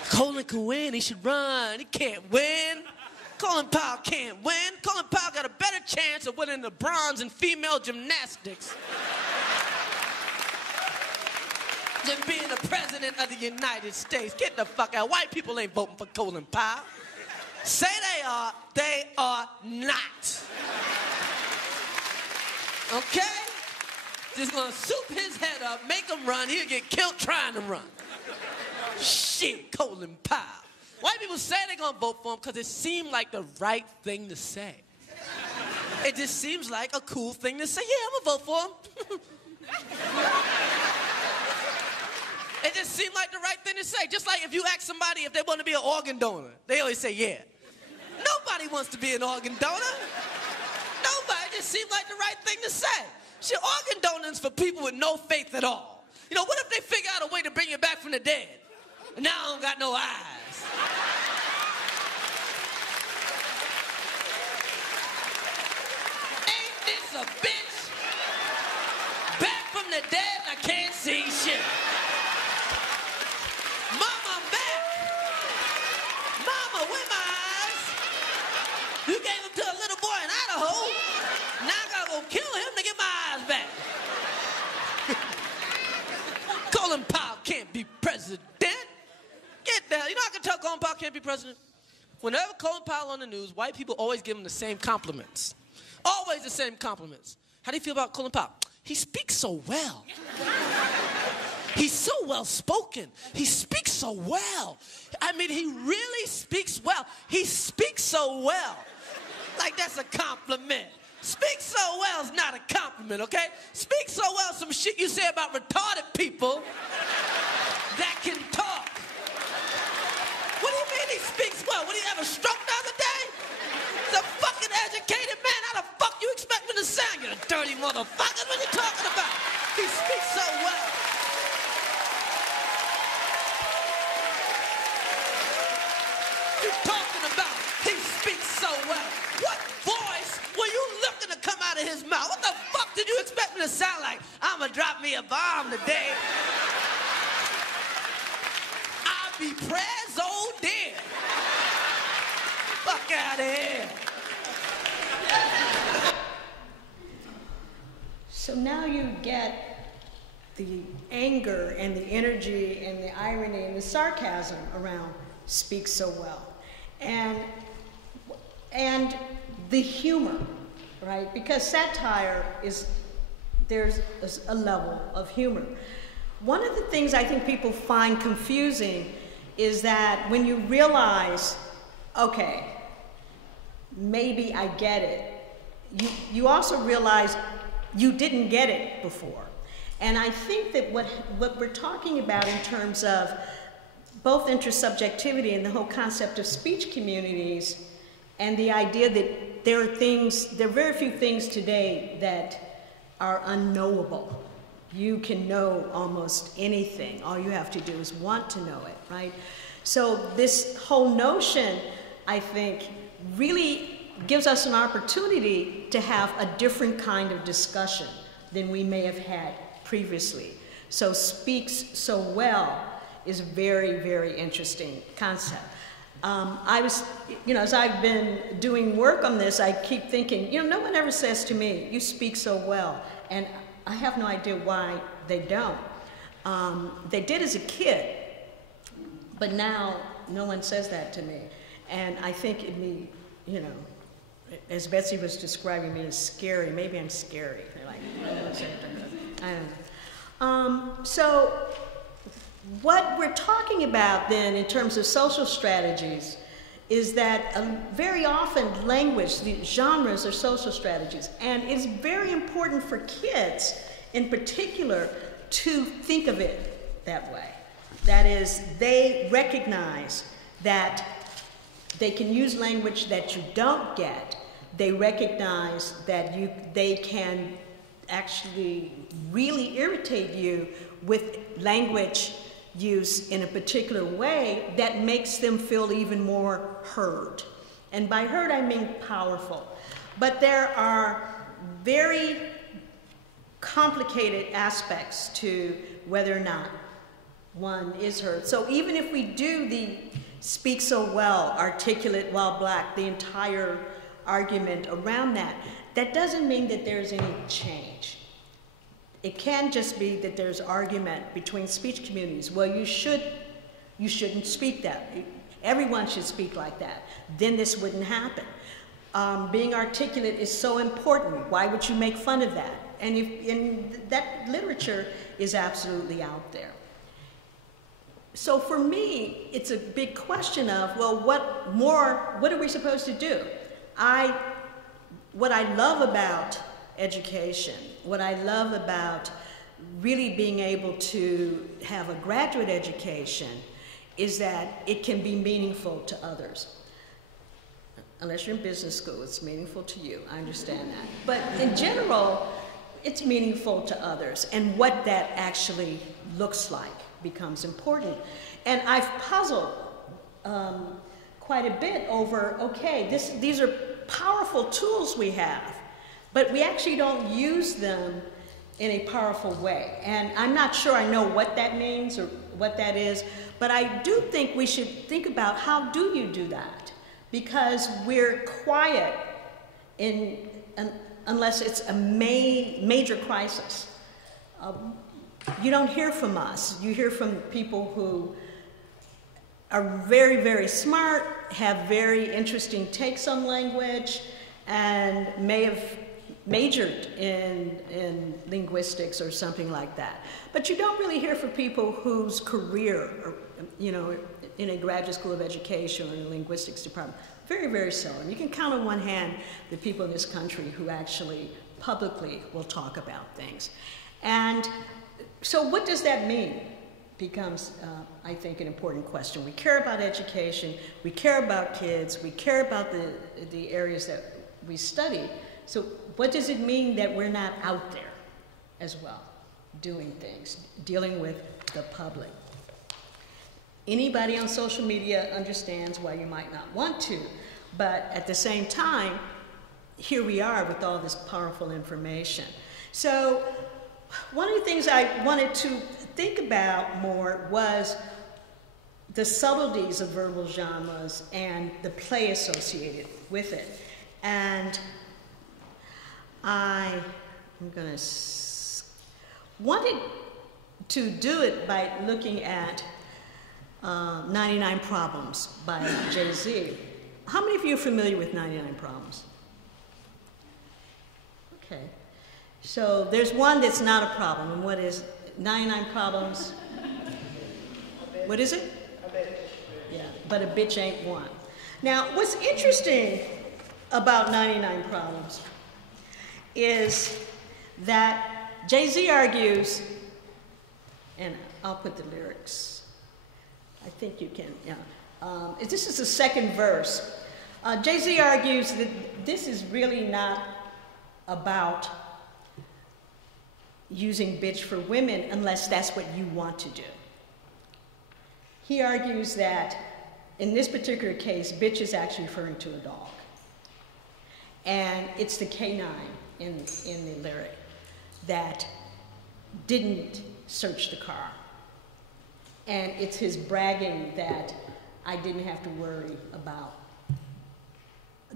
Colin could win. He should run. He can't win. Colin Powell can't win. Colin Powell got a better chance of winning the bronze in female gymnastics than being the president of the United States. Get the fuck out. White people ain't voting for Colin Powell. Say they are not. Okay? Just gonna soup his head up, make him run, he'll get killed trying to run. Shit, Colin Powell. White people say they're gonna vote for him because it seemed like the right thing to say. It just seems like a cool thing to say. Yeah, I'm gonna vote for him. It just seemed like the right thing to say. Just like if you ask somebody if they want to be an organ donor, they always say yeah. Nobody wants to be an organ donor. Nobody. It just seemed like the right thing to say. Shit, organ donors for people with no faith at all. You know, what if they figure out a way to bring you back from the dead? And now I don't got no eyes. Ain't this a bitch? Back from the dead, I can't see shit. Mama, I'm back. Mama, where my eyes? You gave them to a little boy in Idaho. Now I gotta go kill him to get my eyes back. Colin Powell can't be president. Get that. You know I can tell Colin Powell can't be president? Whenever Colin Powell on the news, white people always give him the same compliments. Always the same compliments. How do you feel about Colin Powell? He speaks so well. He's so well spoken. He speaks so well. I mean, he really speaks well. He speaks so well. Like that's a compliment. Speak so well is not a compliment, okay? Speak so well, some shit you say about retarded people that can talk. What do you mean he speaks well? What, did he have a stroke the other day? He's a fucking educated man. How the fuck you expect me to sound? You dirty motherfuckers, what are you talking about? He speaks so well. What you talking about? He speaks so well. What voice were you his mouth. What the fuck did you expect me to sound like? I'ma drop me a bomb today. I'll be preso dead. Fuck out of here. So now you get the anger and the energy and the irony and the sarcasm around Speak So Well. And the humor, right? Because satire there's a level of humor. One of the things I think people find confusing is that when you realize, okay, maybe I get it, you also realize you didn't get it before. And I think that what we're talking about in terms of both intersubjectivity and the whole concept of speech communities and the idea that there are very few things today that are unknowable. You can know almost anything. All you have to do is want to know it, right? So this whole notion, I think, really gives us an opportunity to have a different kind of discussion than we may have had previously. So Speaks So Well is a very, very interesting concept. As I've been doing work on this, I keep thinking, no one ever says to me, you speak so well. And I have no idea why they don't. They did as a kid, but now no one says that to me. And I think as Betsy was describing me as scary, maybe I'm scary. They're like, I don't know. So what we're talking about then in terms of social strategies is that very often language, the genres are social strategies. And it's very important for kids in particular to think of it that way. That is, they recognize that they can use language that you don't get. They recognize that they can actually really irritate you with language use in a particular way that makes them feel even more heard. And by heard, I mean powerful. But there are very complicated aspects to whether or not one is heard. So even if we do the Speak So Well, articulate while black, the entire argument around that, that doesn't mean that there's any change. It can just be that there's argument between speech communities. Well, you shouldn't speak that. Everyone should speak like that. Then this wouldn't happen. Being articulate is so important. Why would you make fun of that? And that literature is absolutely out there. So for me, it's a big question of, well, what are we supposed to do? What I love about education, what I love about really being able to have a graduate education is that it can be meaningful to others. Unless you're in business school, it's meaningful to you, I understand that. But in general, it's meaningful to others, and what that actually looks like becomes important. And I've puzzled quite a bit over, okay, these are powerful tools we have, but we actually don't use them in a powerful way. And I'm not sure I know what that means or what that is, but I do think we should think about how do you do that? Because we're quiet unless it's a major crisis. You don't hear from us. You hear from people who are very, very smart, have very interesting takes on language, and may have majored in linguistics or something like that. But you don't really hear from people whose career, in a graduate school of education or in the linguistics department. Very, very seldom. You can count on one hand the people in this country who actually publicly will talk about things. And so what does that mean? Becomes, I think, an important question. We care about education, we care about kids, we care about the areas that we study. So what does it mean that we're not out there as well, doing things, dealing with the public? Anybody on social media understands why you might not want to, but at the same time, here we are with all this powerful information. So one of the things I wanted to think about more was the subtleties of verbal genres and the play associated with it. And I'm going to wanted to do it by looking at 99 Problems by Jay-Z. How many of you are familiar with 99 Problems? Okay. So there's one that's not a problem. And what is 99 Problems? What is it? Yeah, but a bitch ain't one. Now, what's interesting about 99 Problems is that Jay-Z argues, and I'll put the lyrics. I think you can, yeah. This is the second verse. Jay-Z argues that this is really not about using bitch for women unless that's what you want to do. He argues that in this particular case, bitch is actually referring to a dog. And it's the canine in the lyric that didn't search the car. And it's his bragging that I didn't have to worry about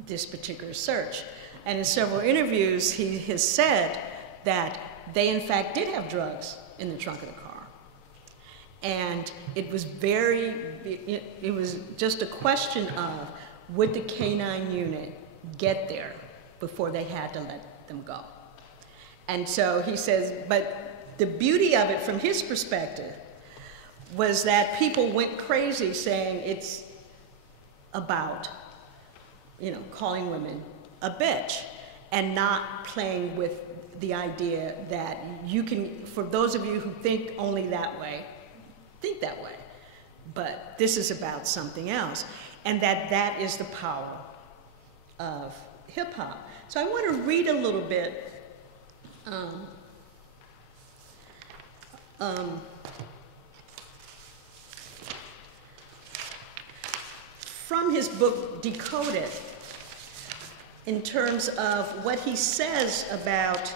this particular search. And in several interviews, he has said that they in fact did have drugs in the trunk of the car. And it was it was just a question of, would the canine unit get there before they had to let them go? And so he says, but the beauty of it from his perspective was that people went crazy saying it's about, calling women a bitch and not playing with the idea that you can, for those of you who think only that way, think that way. But this is about something else. And that is the power of hip hop. So I want to read a little bit from his book Decoded, in terms of what he says about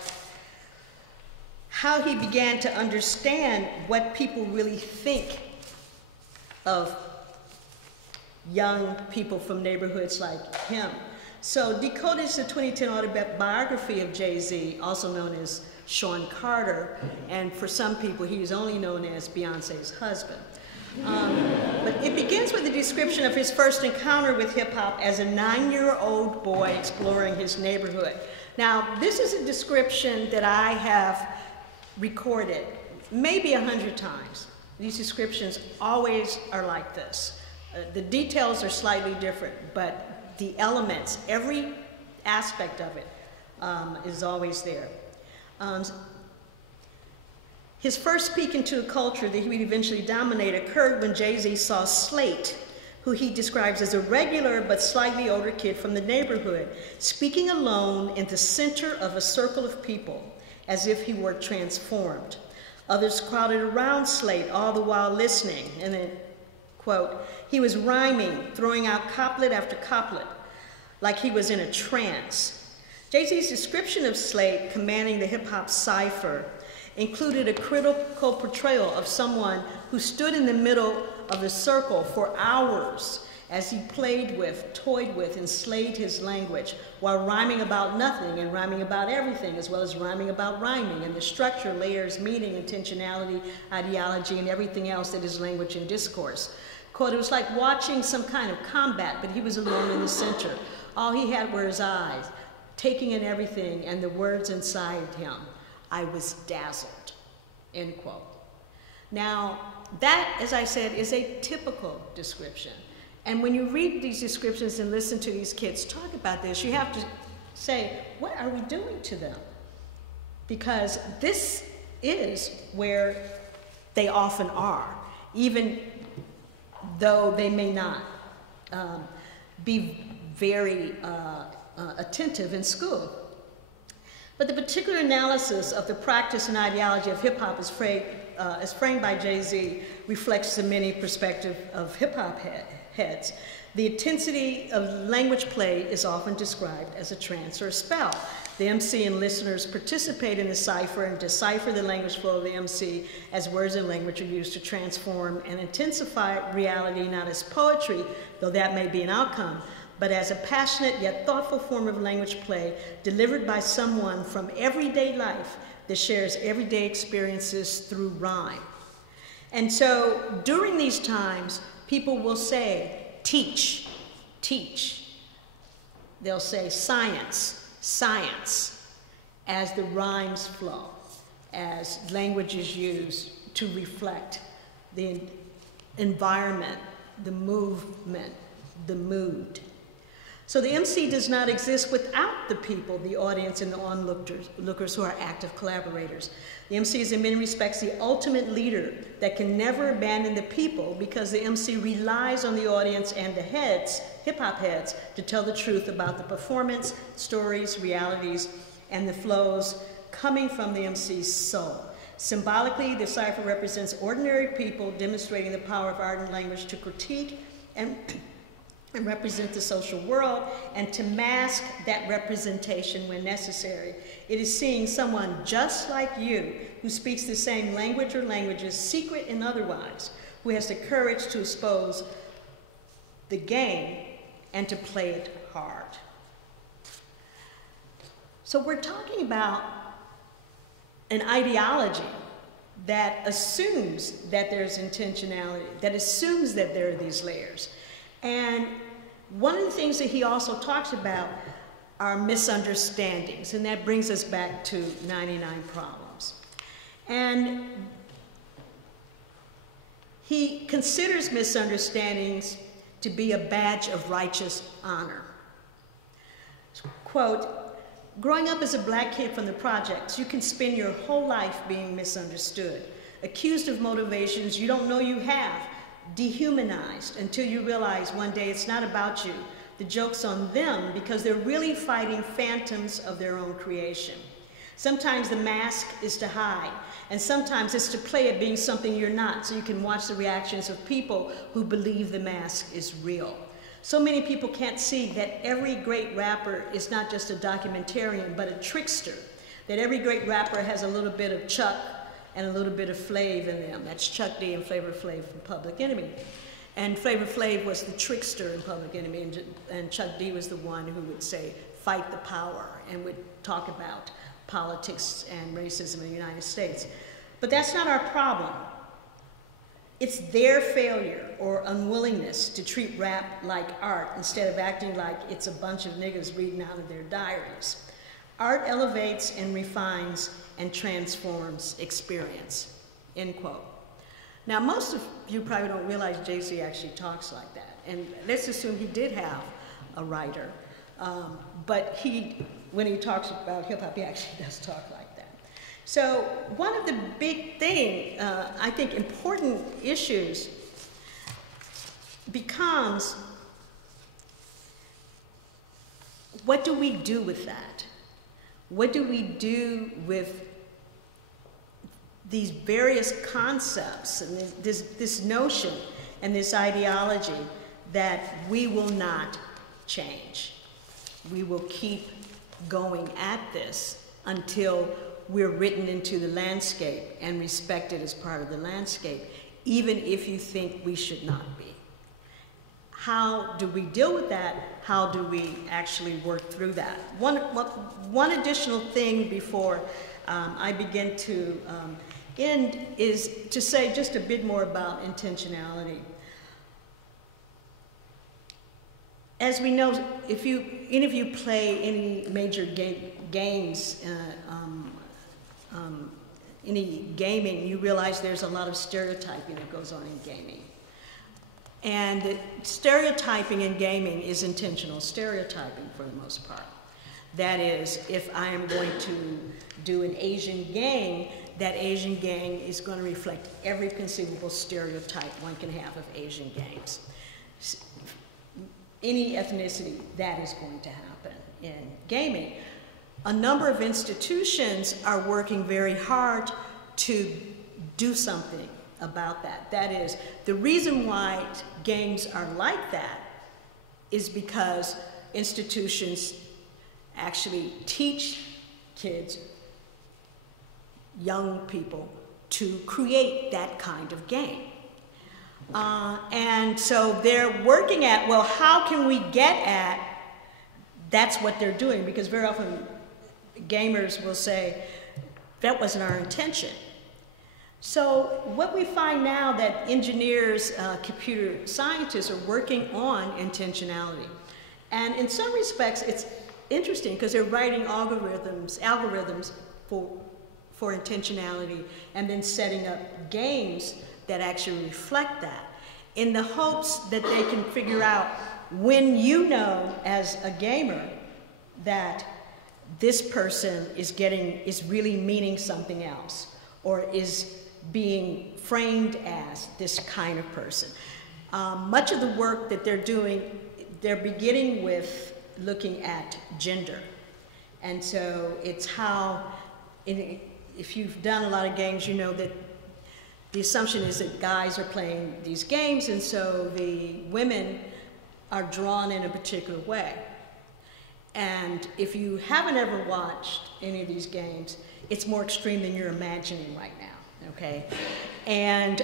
how he began to understand what people really think of young people from neighborhoods like him. So Decoded is the 2010 autobiography of Jay-Z, also known as Sean Carter, and for some people he is only known as Beyonce's husband. But it begins with a description of his first encounter with hip-hop as a 9-year-old boy exploring his neighborhood. Now, this is a description that I have recorded maybe 100 times. These descriptions always are like this. The details are slightly different, but the elements, every aspect of it is always there. His first peek into a culture that he would eventually dominate occurred when Jay-Z saw Slate, who he describes as a regular but slightly older kid from the neighborhood, speaking alone in the center of a circle of people, as if he were transformed. Others crowded around Slate, all the while listening, and then, quote, he was rhyming, throwing out couplet after couplet, like he was in a trance. Jay-Z's description of Slate commanding the hip-hop cipher included a critical portrayal of someone who stood in the middle of the circle for hours as he played with, toyed with, and slayed his language while rhyming about nothing and rhyming about everything, as well as rhyming about rhyming and the structure, layers, meaning, intentionality, ideology, and everything else that is language and discourse. Quote, it was like watching some kind of combat, but he was alone in the center. All he had were his eyes, taking in everything and the words inside him. I was dazzled, end quote. Now, that, as I said, is a typical description. And when you read these descriptions and listen to these kids talk about this, you have to say, what are we doing to them? Because this is where they often are, even though they may not be very attentive in school. But the particular analysis of the practice and ideology of hip-hop as framed by Jay-Z reflects the many perspectives of hip-hop heads. The intensity of language play is often described as a trance or a spell. The MC and listeners participate in the cipher and decipher the language flow of the MC as words and language are used to transform and intensify reality, not as poetry, though that may be an outcome, but as a passionate yet thoughtful form of language play delivered by someone from everyday life that shares everyday experiences through rhyme. And so during these times, people will say, teach, teach. They'll say science, science, as the rhymes flow, as language is used to reflect the environment, the movement, the mood. So the MC does not exist without the people, the audience, and the onlookers who are active collaborators. The MC is in many respects the ultimate leader that can never abandon the people because the MC relies on the audience and the heads, hip-hop heads, to tell the truth about the performance, stories, realities, and the flows coming from the MC's soul. Symbolically, the cipher represents ordinary people demonstrating the power of art and language to critique and represent the social world, and to mask that representation when necessary. It is seeing someone just like you, who speaks the same language or languages, secret and otherwise, who has the courage to expose the game and to play it hard. So we're talking about an ideology that assumes that there's intentionality, that assumes that there are these layers. And one of the things that he also talks about are misunderstandings, and that brings us back to 99 Problems. And he considers misunderstandings to be a badge of righteous honor. Quote, growing up as a black kid from the projects, you can spend your whole life being misunderstood, accused of motivations you don't know you have, dehumanized until you realize one day it's not about you. The joke's on them because they're really fighting phantoms of their own creation. Sometimes the mask is to hide, and sometimes it's to play at being something you're not, so you can watch the reactions of people who believe the mask is real. So many people can't see that every great rapper is not just a documentarian, but a trickster, that every great rapper has a little bit of Chuck and a little bit of Flav in them. That's Chuck D and Flavor Flav from Public Enemy. And Flavor Flav was the trickster in Public Enemy, and Chuck D was the one who would say, fight the power, and would talk about politics and racism in the United States. But that's not our problem. It's their failure or unwillingness to treat rap like art instead of acting like it's a bunch of niggas reading out of their diaries. Art elevates and refines and transforms experience, end quote. Now, most of you probably don't realize Jay-Z actually talks like that. And let's assume he did have a writer. But when he talks about hip-hop, he actually does talk like that. So one of the big I think important issues becomes, what do we do with that? What do we do with these various concepts and this notion and this ideology that we will not change? We will keep going at this until we're written into the landscape and respected as part of the landscape, even if you think we should not be. How do we deal with that? How do we actually work through that? One additional thing before I begin to end is to say just a bit more about intentionality. As we know, if any of you play any major games, any gaming, you realize there's a lot of stereotyping that goes on in gaming. And stereotyping in gaming is intentional stereotyping for the most part. That is, if I am going to do an Asian gang, that Asian gang is going to reflect every conceivable stereotype one can have of Asian gangs. Any ethnicity, that is going to happen in gaming. A number of institutions are working very hard to do something about that. That is, the reason why games are like that is because institutions actually teach kids, young people, to create that kind of game. And so they're working at, well, how can we get at, that's what they're doing, because very often gamers will say, that wasn't our intention. So what we find now that engineers, computer scientists are working on intentionality. And in some respects, it's interesting because they're writing algorithms for intentionality and then setting up games that actually reflect that in the hopes that they can figure out when you know as a gamer that this person is really meaning something else or is being framed as this kind of person. Much of the work that they're doing, they're beginning with looking at gender. And so it's how, if you've done a lot of games, you know that the assumption is that guys are playing these games, and so the women are drawn in a particular way. And if you haven't ever watched any of these games, it's more extreme than you're imagining right now, okay? And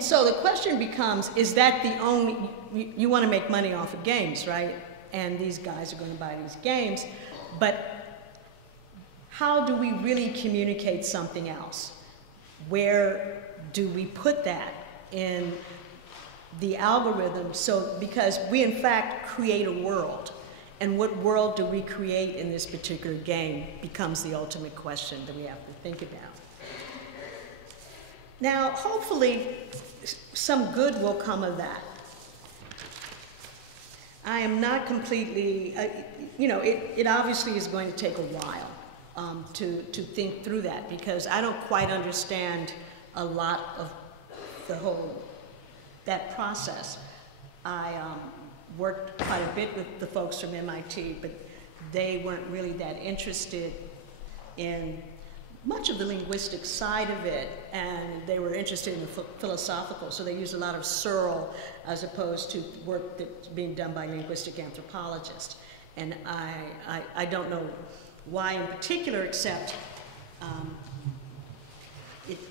so the question becomes, is that the only, you want to make money off of games, right? And these guys are going to buy these games, but how do we really communicate something else? Where do we put that in the algorithm? So, because we in fact create a world, and what world do we create in this particular game becomes the ultimate question that we have to think about. Now, hopefully, some good will come of that. I am not completely, it obviously is going to take a while to think through that, because I don't quite understand a lot of that process. I worked quite a bit with the folks from MIT, but they weren't really that interested in much of the linguistic side of it, and they were interested in the philosophical, so they used a lot of Searle as opposed to work that's being done by linguistic anthropologists. And I don't know why in particular, except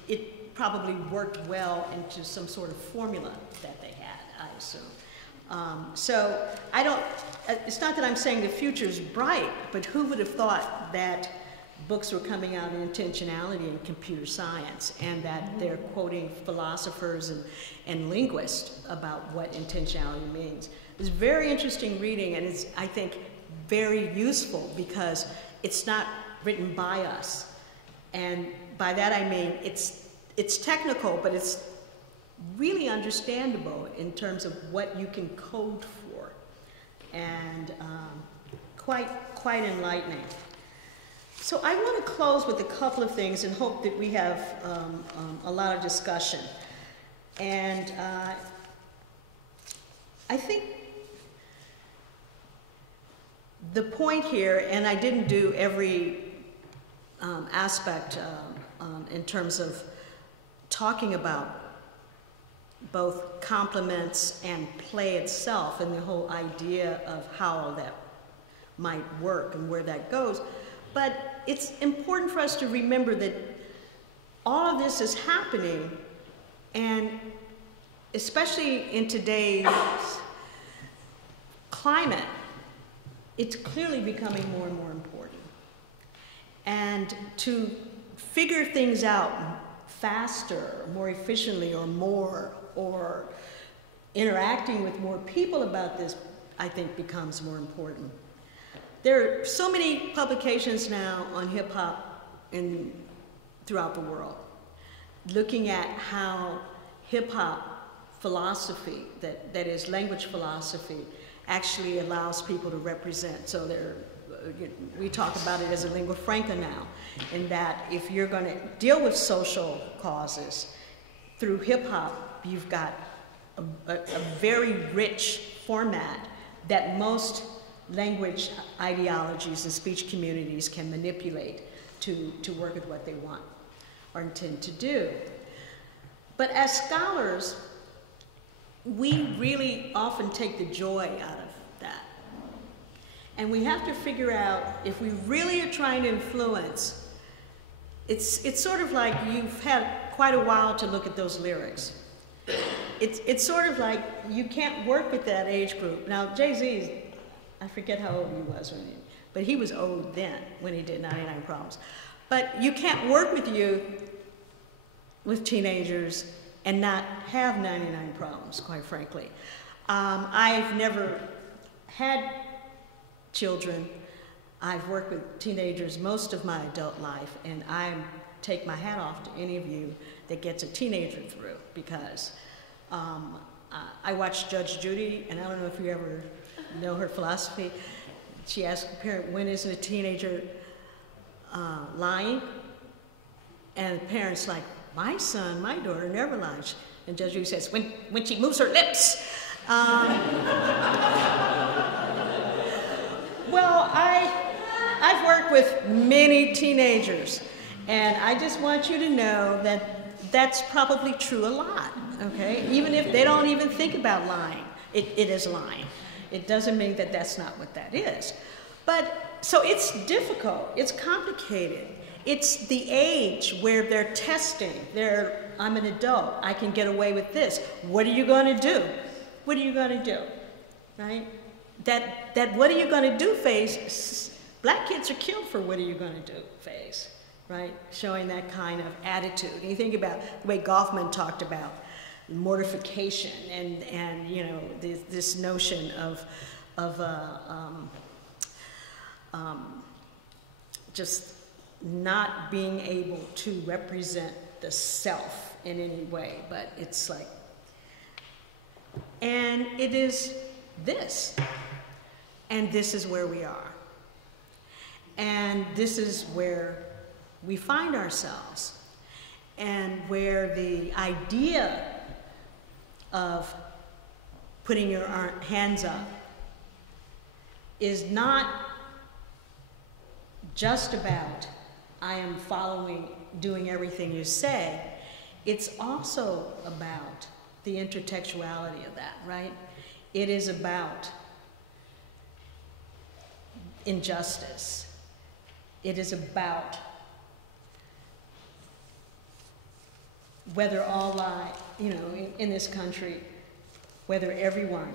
it probably worked well into some sort of formula that they had, I assume. So I don't, it's not that I'm saying the future's bright, but who would have thought that books were coming out in intentionality in computer science, and that they're quoting philosophers and linguists about what intentionality means. It's very interesting reading, and it's, I think, very useful because it's not written by us. And by that I mean it's technical, but it's really understandable in terms of what you can code for, and quite enlightening. So I want to close with a couple of things and hope that we have a lot of discussion. And I think the point here, and I didn't do every aspect in terms of talking about both complements and play itself and the whole idea of how all that might work and where that goes. But it's important for us to remember that all of this is happening, and especially in today's climate, it's clearly becoming more and more important. And to figure things out faster, more efficiently, or more, or interacting with more people about this, I think becomes more important. There are so many publications now on hip-hop throughout the world, looking at how hip-hop philosophy, that is language philosophy, actually allows people to represent. So we talk about it as a lingua franca now, in that if you're going to deal with social causes through hip-hop, you've got a very rich format that most language ideologies and speech communities can manipulate to work with what they want or intend to do. But as scholars, we really often take the joy out of that. And we have to figure out if we really are trying to influence, it's sort of like you've had quite a while to look at those lyrics. It's sort of like you can't work with that age group. Now, Jay-Z, I forget how old he was, but he was old then when he did 99 Problems. But you can't work with teenagers and not have 99 Problems, quite frankly. I've never had children. I've worked with teenagers most of my adult life, and I take my hat off to any of you that gets a teenager through, because I watched Judge Judy, and I don't know if you ever know her philosophy. She asked a parent, when is a teenager lying? And the parent's like, my son, my daughter never lies. And Judge Judy says, when she moves her lips. Well, I've worked with many teenagers, and I just want you to know that that's probably true a lot, okay? Even if they don't even think about lying, it is lying. It doesn't mean that that's not what that is. But, so it's difficult, it's complicated. It's the age where they're testing. I'm an adult, I can get away with this. What are you gonna do? What are you gonna do, right? That what are you gonna do phase, black kids are killed for what are you gonna do phase, right? Showing that kind of attitude. And you think about the way Goffman talked about mortification and you know, this notion of just not being able to represent the self in any way, but it's like, and it is this, and this is where we are, and this is where we find ourselves, and where the idea of putting your hands up is not just about I am following, doing everything you say. It's also about the intertextuality of that, right? It is about injustice. It is about whether all lie, you know, in this country, whether everyone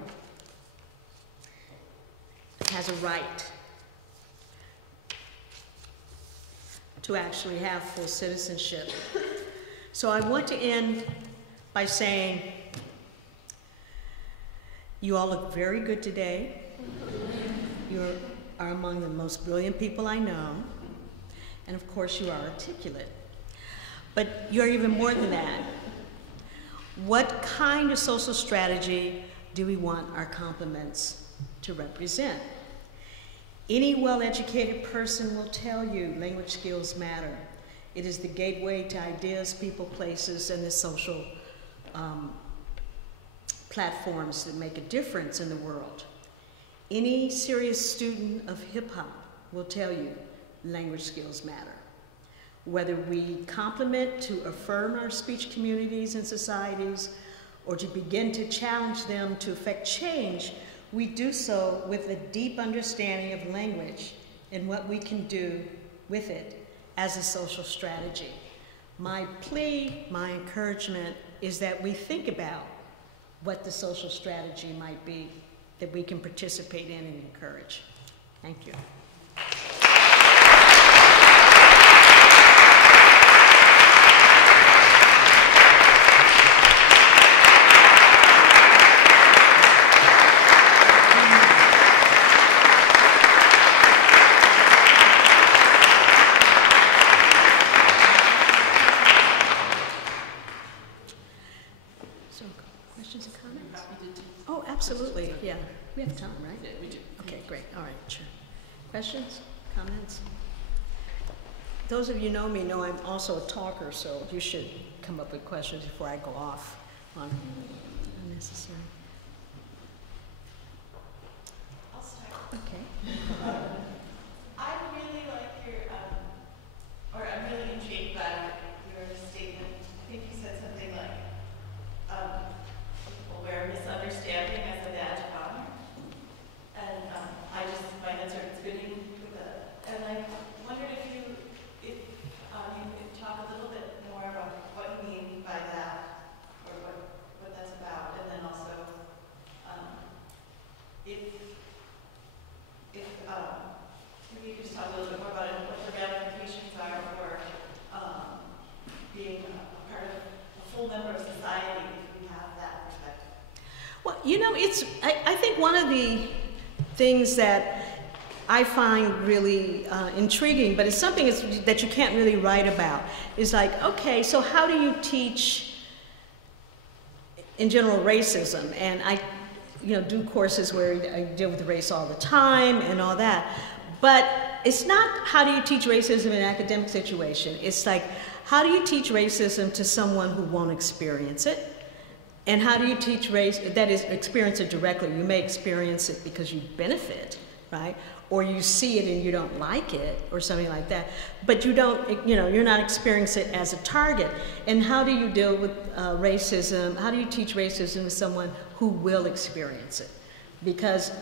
has a right to actually have full citizenship. So I want to end by saying, you all look very good today. You are among the most brilliant people I know. And of course you are articulate. But you're even more than that. What kind of social strategy do we want our compliments to represent? Any well-educated person will tell you language skills matter. It is the gateway to ideas, people, places, and the social platforms that make a difference in the world. Any serious student of hip-hop will tell you language skills matter. Whether we compliment to affirm our speech communities and societies, or to begin to challenge them to effect change, we do so with a deep understanding of language and what we can do with it as a social strategy. My plea, my encouragement is that we think about what the social strategy might be that we can participate in and encourage. Thank you. Absolutely, yeah. We have time, right? Yeah, we do. Okay, great. All right, sure. Questions, comments? Those of you know me know I'm also a talker, so you should come up with questions before I go off on unnecessary. I'll start. Okay. I really like your, or I'm really intrigued by your statement. I think you said something like, people wear Well, you know, I think one of the things that I find really intriguing, but it's something that you can't really write about, is like, okay, so how do you teach, in general, racism? And I, you know, do courses where I deal with race all the time and all that, but it's not how do you teach racism in an academic situation. It's like, how do you teach racism to someone who won't experience it? And how do you teach race, that is, experience it directly? You may experience it because you benefit, right? Or you see it and you don't like it, or something like that. But you don't, you know, you're not experiencing it as a target. And how do you deal with racism? How do you teach racism to someone who will experience it? Because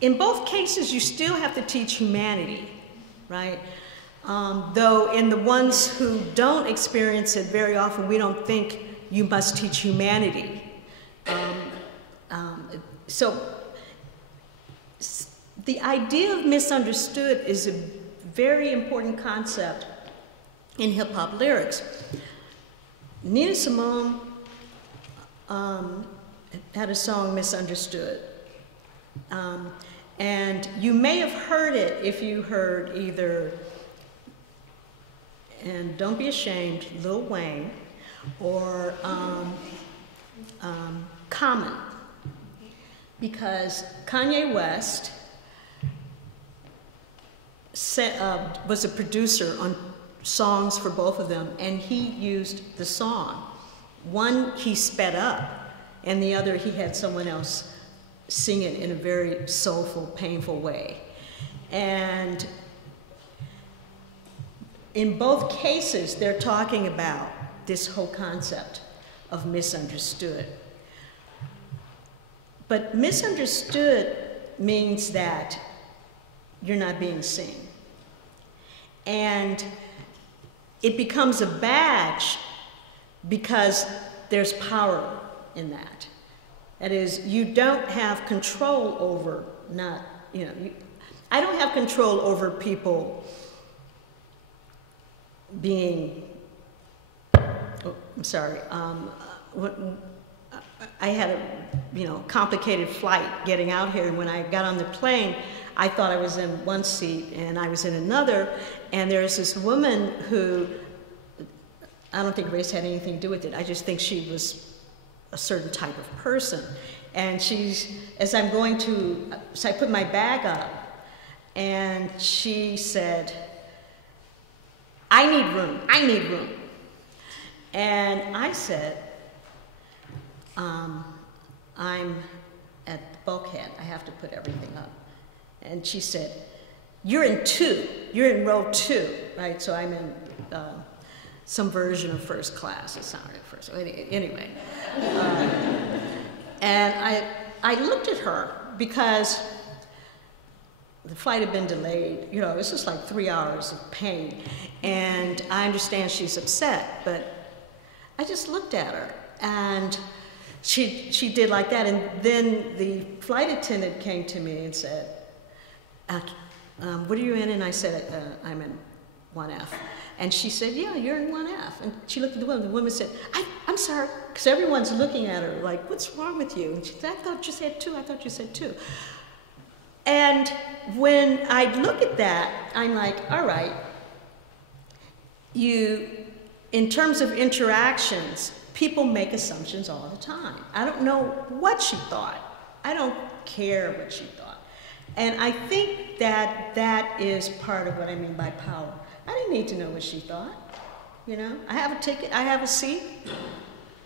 in both cases, you still have to teach humanity, right? Though in the ones who don't experience it, very often we don't think you must teach humanity. So the idea of misunderstood is a very important concept in hip-hop lyrics. Nina Simone had a song, Misunderstood. And you may have heard it if you heard either, and Don't Be Ashamed, Lil Wayne, or Common. Because Kanye West was a producer on songs for both of them, and he used the song. One he sped up, and the other he had someone else sing it in a very soulful, painful way. And in both cases, they're talking about this whole concept of misunderstood. But misunderstood means that you're not being seen. And it becomes a badge because there's power in that. That is, you don't have control over I don't have control over people being, I had a complicated flight getting out here, and when I got on the plane, I thought I was in one seat and I was in another, and there's this woman who, I don't think race had anything to do with it, I just think she was a certain type of person. And as I'm going to, so I put my bag up, and she said, I need room. And I said, I'm at the bulkhead, I have to put everything up. And she said, you're in row 2, right? So I'm in some version of first class, it's not really first, anyway. And I looked at her because the flight had been delayed. You know, it was just like 3 hours of pain. And I understand she's upset, but I just looked at her, and she did like that. And then the flight attendant came to me and said, what are you in? And I said, I'm in 1F. And she said, yeah, you're in 1F. And she looked at the woman. The woman said, I'm sorry, because everyone's looking at her like, what's wrong with you? And she said, I thought you said 2. I thought you said 2. And when I look at that, I'm like, all right, in terms of interactions, people make assumptions all the time. I don't know what she thought. I don't care what she thought. And I think that is part of what I mean by power. I didn't need to know what she thought. You know, I have a ticket, I have a seat.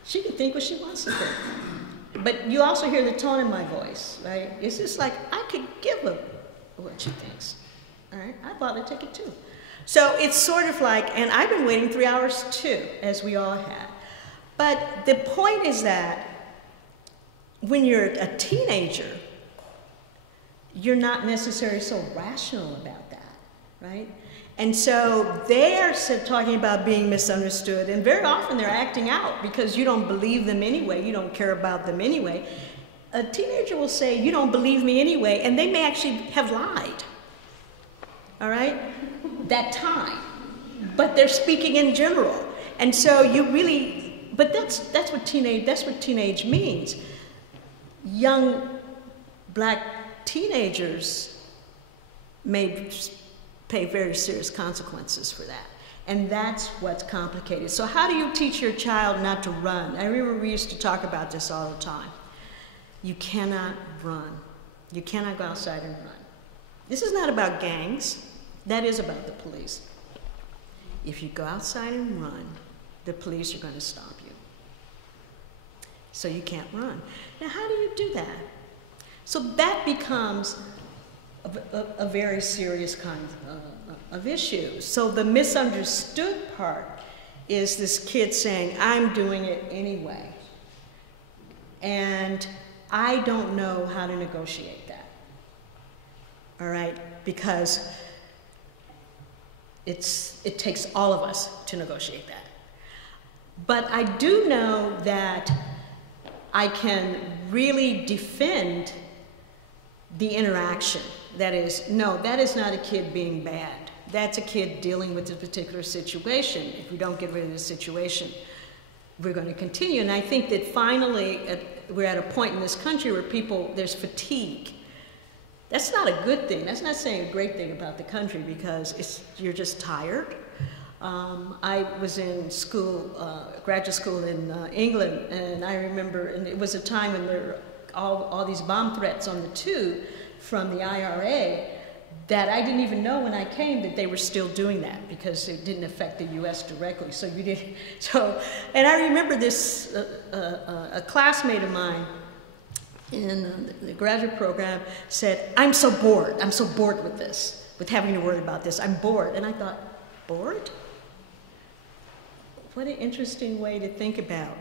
She can think what she wants to think. But you also hear the tone in my voice, right? It's just like, I could give her what she thinks. All right, I bought a ticket too. So it's sort of like, and I've been waiting 3 hours too, as we all had. But the point is that when you're a teenager, you're not necessarily so rational about that, right? And so they're talking about being misunderstood, and very often they're acting out because you don't believe them anyway, you don't care about them anyway. A teenager will say, you don't believe me anyway, and they may actually have lied, all right, that time. But they're speaking in general. And so you really, but that's what teenage means. young black teenagers may pay very serious consequences for that. And that's what's complicated. So how do you teach your child not to run? I remember we used to talk about this all the time. You cannot run. You cannot go outside and run. This is not about gangs. That is about the police. If you go outside and run, the police are going to stop you. So you can't run. Now, how do you do that? So that becomes a very serious kind of issue. So the misunderstood part is this kid saying, I'm doing it anyway. And I don't know how to negotiate that. All right? Because it takes all of us to negotiate that. But I do know that I can really defend the interaction. That is, no, that is not a kid being bad. That's a kid dealing with a particular situation. If we don't get rid of the situation, we're going to continue. And I think that finally, we're at a point in this country where there's fatigue. That's not a good thing. That's not saying a great thing about the country, because you're just tired. I was in school, graduate school in England, and I remember, and it was a time when there were all these bomb threats on the tube from the IRA that I didn't even know when I came that they were still doing that, because it didn't affect the U.S. directly. So you didn't. So, and I remember this a classmate of mine in the graduate program said, I'm so bored with this, with having to worry about this. I'm bored. And I thought, bored? What an interesting way to think about,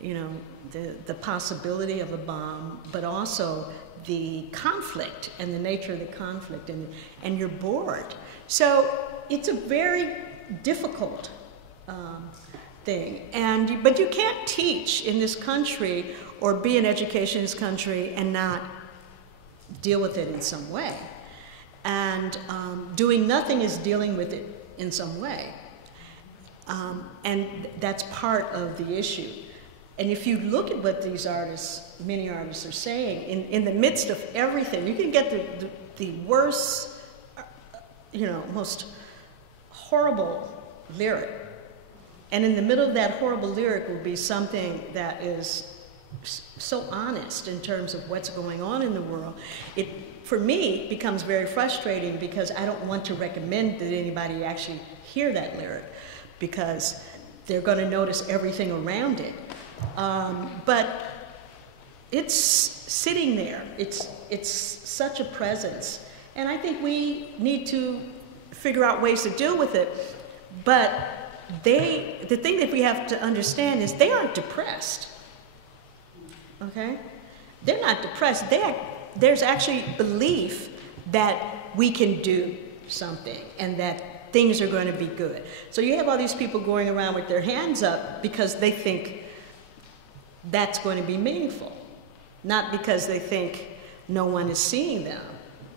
the possibility of a bomb, but also the conflict and the nature of the conflict, and you're bored. So it's a very difficult thing. But you can't teach in this country or be in education in this country and not deal with it in some way. And doing nothing is dealing with it in some way. And that's part of the issue. And if you look at what these artists, many artists are saying, in the midst of everything, you can get the worst, most horrible lyric. And in the middle of that horrible lyric will be something that is so honest in terms of what's going on in the world. It, for me, becomes very frustrating, because I don't want to recommend that anybody actually hear that lyric, because they're going to notice everything around it. But it's sitting there. It's such a presence. And I think we need to figure out ways to deal with it. But the thing that we have to understand is they aren't depressed. Okay? They're not depressed. There's actually belief that we can do something and that things are going to be good. So you have all these people going around with their hands up because they think that's going to be meaningful, not because they think no one is seeing them.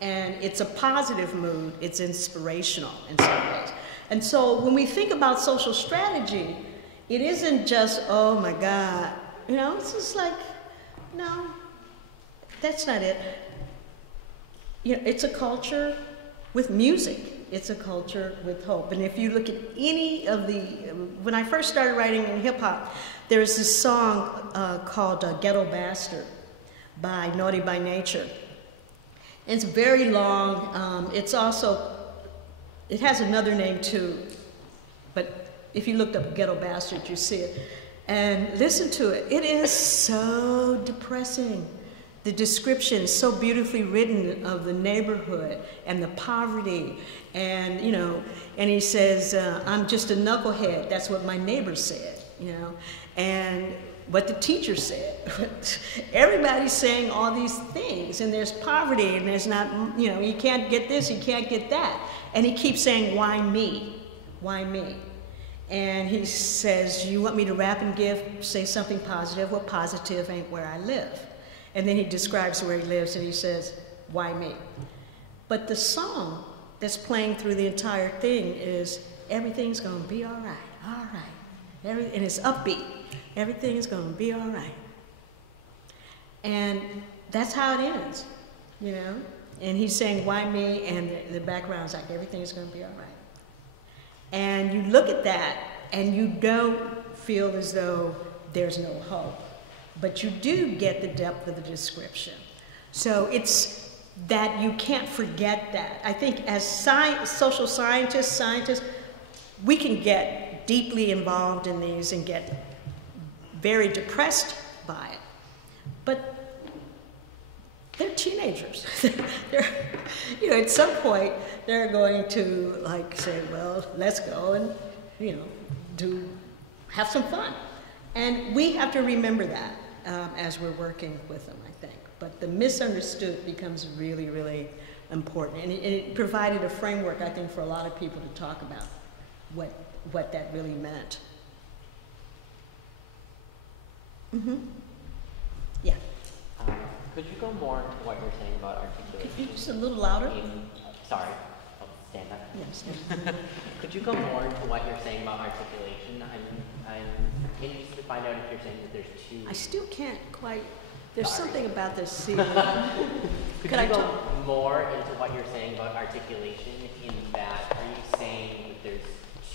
And it's a positive mood. It's inspirational in some ways. And so when we think about social strategy, it isn't just, oh my God, it's just like, no, that's not it. It's a culture with music. It's a culture with hope. And if you look at any of when I first started writing in hip hop, there's this song called Ghetto Bastard by Naughty by Nature. It's very long. It has another name too, but if you looked up Ghetto Bastard, you see it. And listen to it. It is so depressing. The description is so beautifully written of the neighborhood and the poverty. And, and he says, I'm just a knucklehead. That's what my neighbor said, and what the teacher said. Everybody's saying all these things, and there's poverty, and there's not, you can't get this, you can't get that. And he keeps saying, why me? Why me? And he says, you want me to rap and say something positive? Well, positive ain't where I live. And then he describes where he lives, and he says, why me? But the song that's playing through the entire thing is, everything's gonna be all right. And it's upbeat. Everything is gonna be all right. And that's how it ends, you know? And he's saying, why me? And the background's like, everything's gonna be all right. And you look at that, and you don't feel as though there's no hope. But you do get the depth of the description. So it's that you can't forget that. I think as social scientists, we can get deeply involved in these and get very depressed by it. But they're teenagers. You know, at some point, they're going to like say, well, let's go and, you know, have some fun. And we have to remember that as we're working with them, I think. But the misunderstood becomes really, really important. And it provided a framework, I think, for a lot of people to talk about what that really meant. Mm-hmm. Yeah. Could you go more into what you're saying about articulation? Could you just a little louder? Sorry, I'll stand up. Yes. Could you go more into what you're saying about articulation? I'm interested to find out if you're saying that there's two. I still can't quite. There's something about this C. Could you go more into what you're saying about articulation in that, are you saying that there's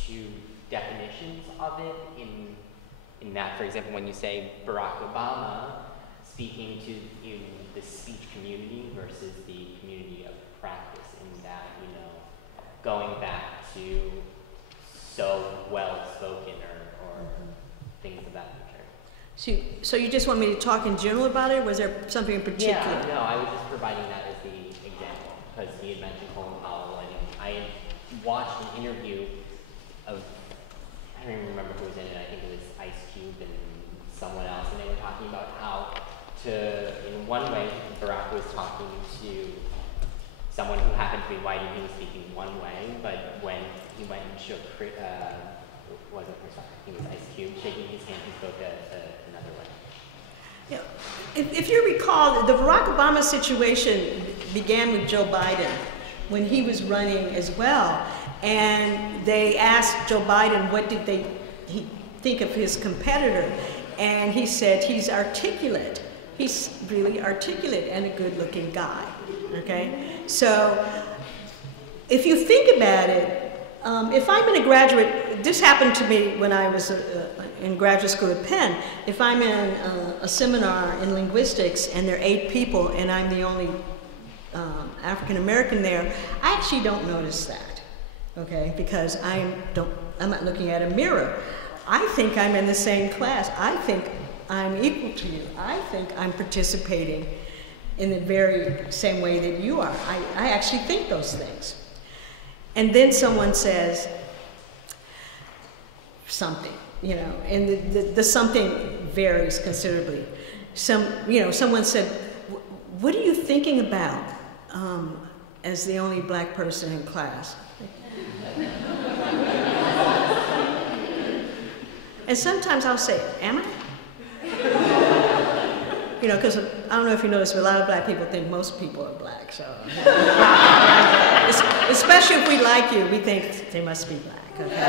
two definitions of it in that, for example, when you say Barack Obama speaking to the speech community versus the community of practice, in that, you know, going back to so well spoken or things of that nature. So you just want me to talk in general about it, or was there something in particular? Yeah, no, I was just providing that as the example, because he had mentioned Colin Powell, and I had watched an interview of, I don't even remember who was in it, I think it was Ice Cube and someone else, and they were talking about how in one way, Barack was talking to someone who happened to be white and he was speaking one way, but when he went and shook, wasn't Chris Rock, he was Ice Cube, shaking his hand, he spoke another way. Yeah. If you recall, the Barack Obama situation began with Joe Biden when he was running as well, and they asked Joe Biden what did he think of his competitor, and he said he's articulate. He's really articulate and a good-looking guy, okay? So if you think about it, if I'm in a graduate, this happened to me when I was in graduate school at Penn. If I'm in a seminar in linguistics and there are 8 people and I'm the only African-American there, I actually don't notice that, okay? Because I'm not looking at a mirror. I think I'm in the same class. I think I'm equal to you. I think I'm participating in the very same way that you are. I actually think those things. And then someone says something, you know, and the something varies considerably. Someone said, what are you thinking about as the only black person in class? And sometimes I'll say, am I? You know, because I don't know if you noticed, but a lot of black people think most people are black, so. Especially if we like you, we think they must be black, okay?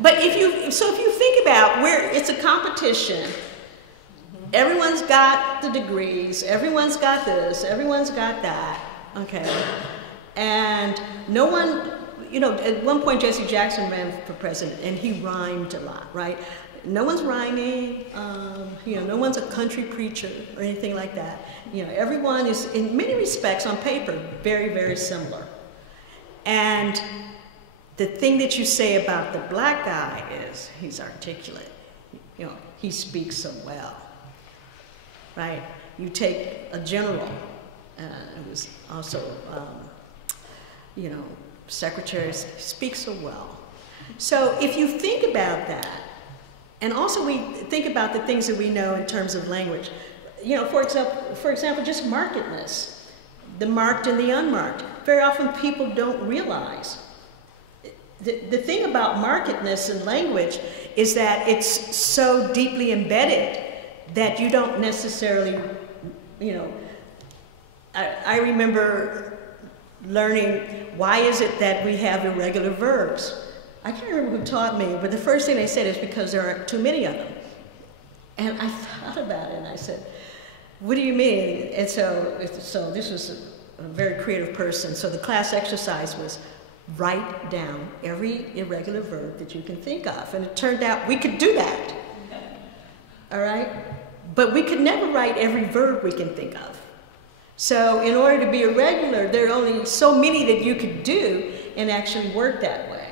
But if you think about where it's a competition, everyone's got the degrees, everyone's got this, everyone's got that, okay? And no one, you know, at one point Jesse Jackson ran for president and he rhymed a lot, right? No one's rhyming, you know, no one's a country preacher or anything like that. You know, everyone is, in many respects, on paper, very, very similar. And the thing that you say about the black guy is he's articulate. You know, he speaks so well, right? You take a general, who was also, you know, secretary, speaks so well. So if you think about that, and also we think about the things that we know in terms of language. You know, for example, just markedness, the marked and the unmarked. Very often people don't realize. The thing about markedness in language is that it's so deeply embedded that you don't necessarily, you know, I remember learning, why is it that we have irregular verbs? I can't remember who taught me, but the first thing they said is because there aren't too many of them. And I thought about it, and I said, what do you mean? And so this was a very creative person. So the class exercise was write down every irregular verb that you can think of. And it turned out we could do that. All right? But we could never write every verb we can think of. So in order to be irregular, there are only so many that you could do and actually work that way.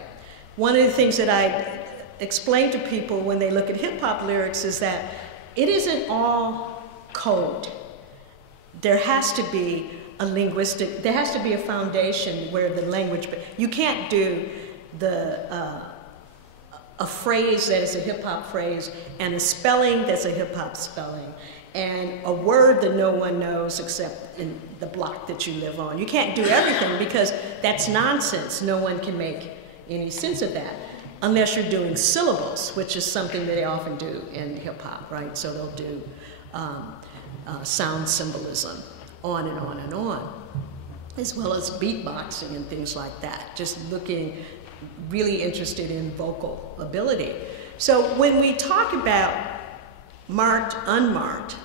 One of the things that I explain to people when they look at hip-hop lyrics is that it isn't all code. There has to be there has to be a foundation where the language, you can't do a phrase that is a hip-hop phrase and a spelling that's a hip-hop spelling and a word that no one knows except in the block that you live on. You can't do everything because that's nonsense. No one can make any sense of that unless you're doing syllables, which is something that they often do in hip-hop, right? So they'll do sound symbolism, on and on and on, as well as beatboxing and things like that, just looking really interested in vocal ability. So when we talk about marked, unmarked,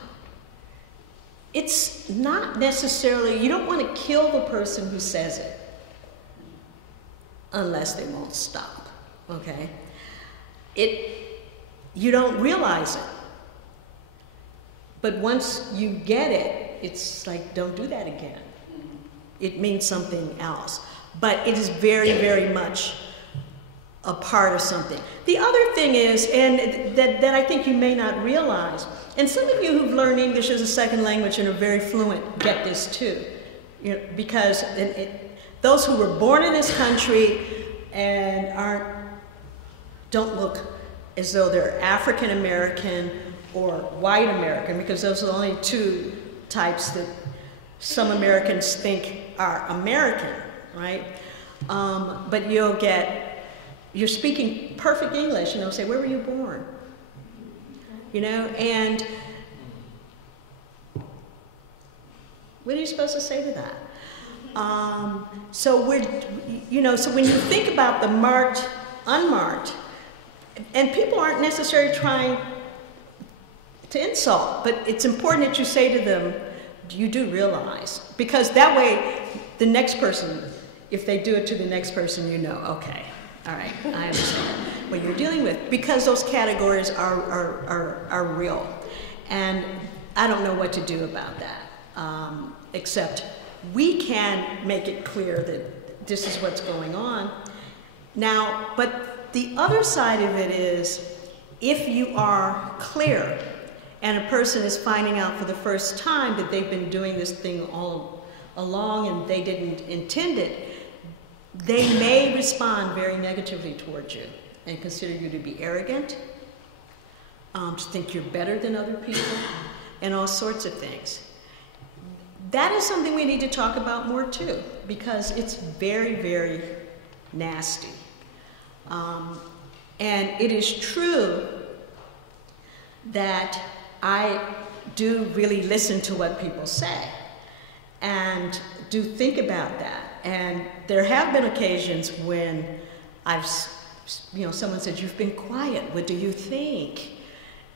it's not necessarily, you don't want to kill the person who says it unless they won't stop, okay? You don't realize it. But once you get it, it's like, don't do that again. It means something else. But it is very, very much a part of something. The other thing is, and that I think you may not realize, and some of you who've learned English as a second language and are very fluent get this too. You know, because those who were born in this country and don't look as though they're African American or white American, because those are the only two types that some Americans think are American, right? But you're speaking perfect English, and they'll say, where were you born? You know, and what are you supposed to say to that? So when you think about the marked, unmarked, and people aren't necessarily trying to insult, but it's important that you say to them, you do realize, because that way the next person, if they do it to the next person, you know, okay, all right, I understand what you're dealing with, because those categories are real. And I don't know what to do about that, except we can make it clear that this is what's going on. Now, but the other side of it is, if you are clear and a person is finding out for the first time that they've been doing this thing all along and they didn't intend it, they may respond very negatively towards you and consider you to be arrogant, to think you're better than other people, and all sorts of things. That is something we need to talk about more too, because it's very, very nasty. And it is true that I do really listen to what people say and do think about that. And there have been occasions when someone said, you've been quiet, what do you think?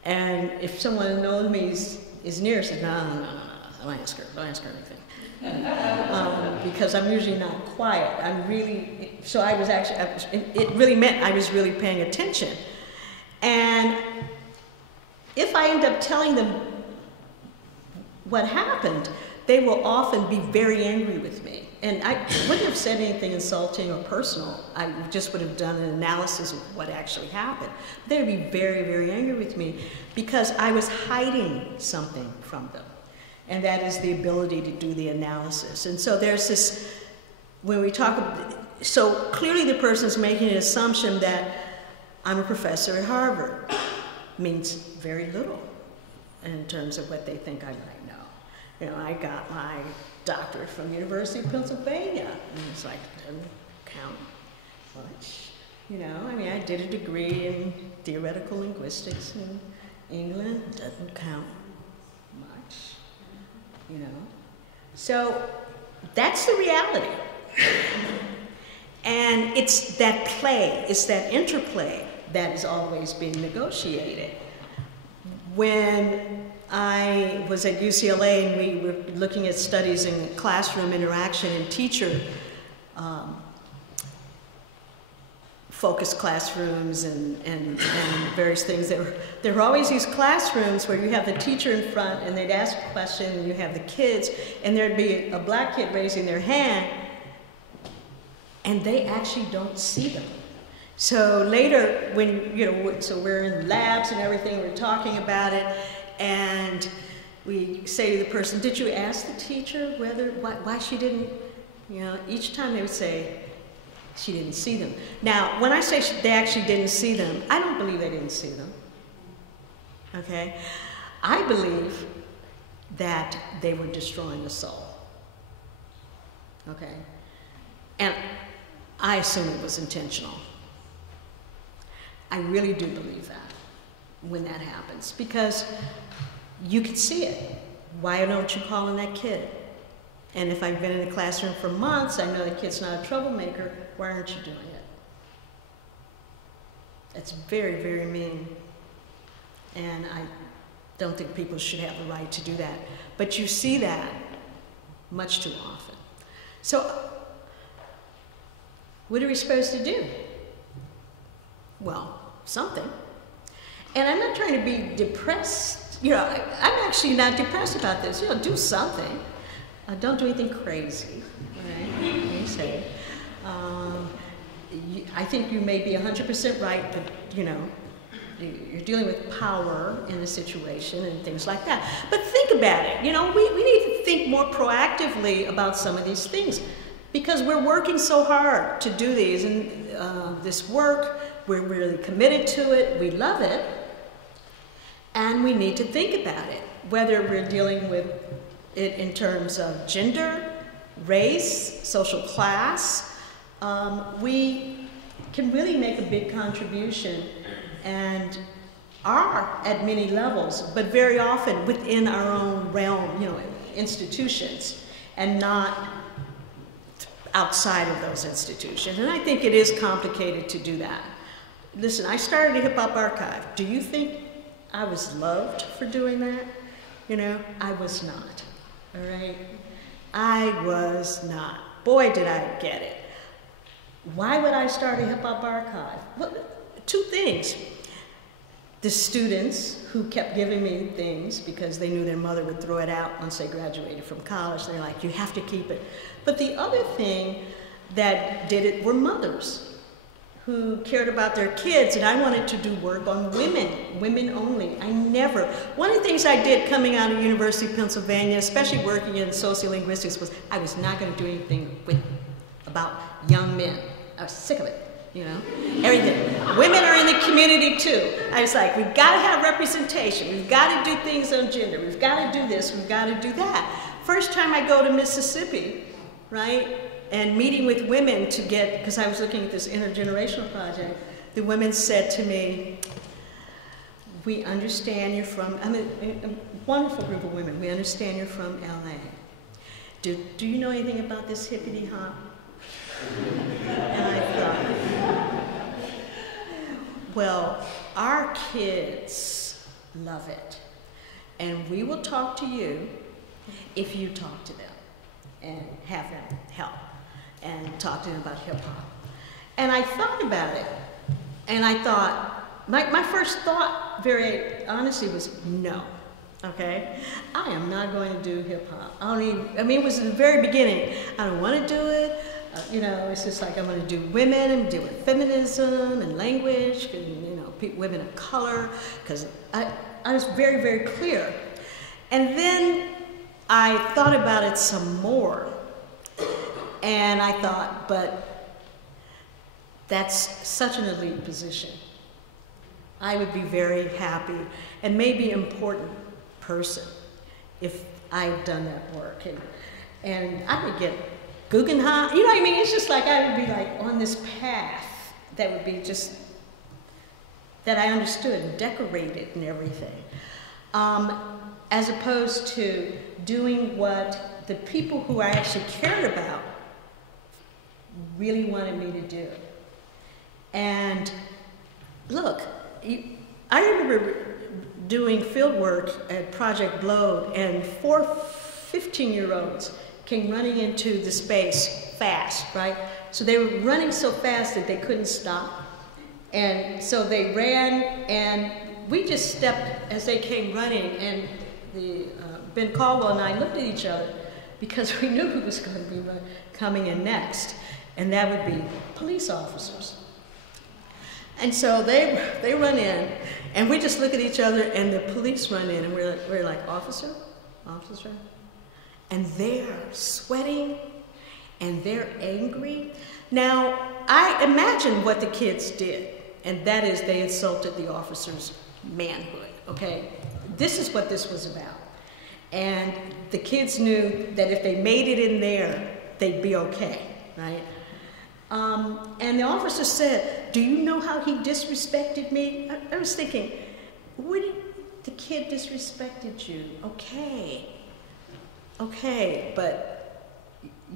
And if someone knows me is near, said, no, don't ask her anything. Because I'm usually not quiet. It really meant I was really paying attention. And if I end up telling them what happened, they will often be very angry with me. And I wouldn't have said anything insulting or personal. I just would have done an analysis of what actually happened. They would be very, very angry with me because I was hiding something from them. And that is the ability to do the analysis. And so there's this, when we talk, so clearly the person's making an assumption that I'm a professor at Harvard. Means very little in terms of what they think I might know. You know, I got my doctorate from the University of Pennsylvania. And it's like, doesn't count much. You know, I mean, I did a degree in theoretical linguistics in England. Doesn't count much. You know? So that's the reality. And it's that play, it's that interplay that is always being negotiated. when I was at UCLA and we were looking at studies in classroom interaction and teacher focused classrooms and various things. There were always these classrooms where you have the teacher in front and they'd ask a question and you have the kids and there'd be a black kid raising their hand and they actually don't see them. So later when, so we're in labs and everything, we're talking about it and we say to the person, did you ask the teacher why she didn't, each time they would say, she didn't see them. Now, when I say they actually didn't see them, I don't believe they didn't see them, okay? I believe that they were destroying the soul, okay? And I assume it was intentional. I really do believe that when that happens, because you can see it. Why don't you call on that kid? And if I've been in the classroom for months, I know the kid's not a troublemaker, why aren't you doing it? It's very, very mean. And I don't think people should have the right to do that. But you see that much too often. So, what are we supposed to do? Well, something. And I'm not trying to be depressed. I'm actually not depressed about this. Do something. Don't do anything crazy, right? You say. I think you may be 100% right, but you're dealing with power in the situation and things like that. But think about it. We need to think more proactively about some of these things because we're working so hard to do these and this work. We're really committed to it. We love it, and we need to think about it. Whether we're dealing with it in terms of gender, race, social class. We can really make a big contribution and are at many levels, but very often within our own realm, institutions, and not outside of those institutions. And I think it is complicated to do that. Listen, I started a Hip-Hop Archive. Do you think I was loved for doing that? I was not, all right? I was not. Boy, did I get it. Why would I start a Hip-Hop Archive? Well, two things. The students who kept giving me things because they knew their mother would throw it out once they graduated from college. They're like, you have to keep it. But the other thing that did it were mothers who cared about their kids, and I wanted to do work on women only. One of the things I did coming out of University of Pennsylvania, especially working in sociolinguistics, was I was not going to do anything about young men. I was sick of it, everything. Women are in the community too. I was like, we've got to have representation. We've got to do things on gender. We've got to do this. We've got to do that. First time I go to Mississippi, right? And meeting with women because I was looking at this intergenerational project, the women said to me, we understand you're from, a wonderful group of women, we understand you're from LA. Do you know anything about this hippity hop? And I thought, well, our kids love it. And we will talk to you if you talk to them and have them help. And talk to them about hip-hop. And I thought about it, and I thought, my first thought, very honestly, was no, okay? I am not going to do hip-hop. It was in the very beginning. I don't want to do it. It's just like I'm going to do women and deal with feminism and language and, women of color, because I was very, very clear. And then I thought about it some more. And I thought, but that's such an elite position. I would be very happy and maybe important person if I had done that work. And I would get Guggenheim, It's just like I would be like on this path that would be just, that I understood and decorated and everything. As opposed to doing what the people who I actually cared about really wanted me to do. And look, I remember doing field work at Project Blode, and 4 15-year-olds came running into the space fast, right? So they were running so fast that they couldn't stop. And so they ran, and we just stepped as they came running, and Ben Caldwell and I looked at each other because we knew who was going to be coming in next, and that would be police officers. And so they run in, and we just look at each other, and the police run in, and we're like, officer? Officer? And they're sweating, and they're angry. Now, I imagine what the kids did, and that is they insulted the officer's manhood, okay? This is what this was about. And the kids knew that if they made it in there, they'd be okay, right? And the officer said, do you know how he disrespected me? I was thinking, the kid disrespected you, okay, but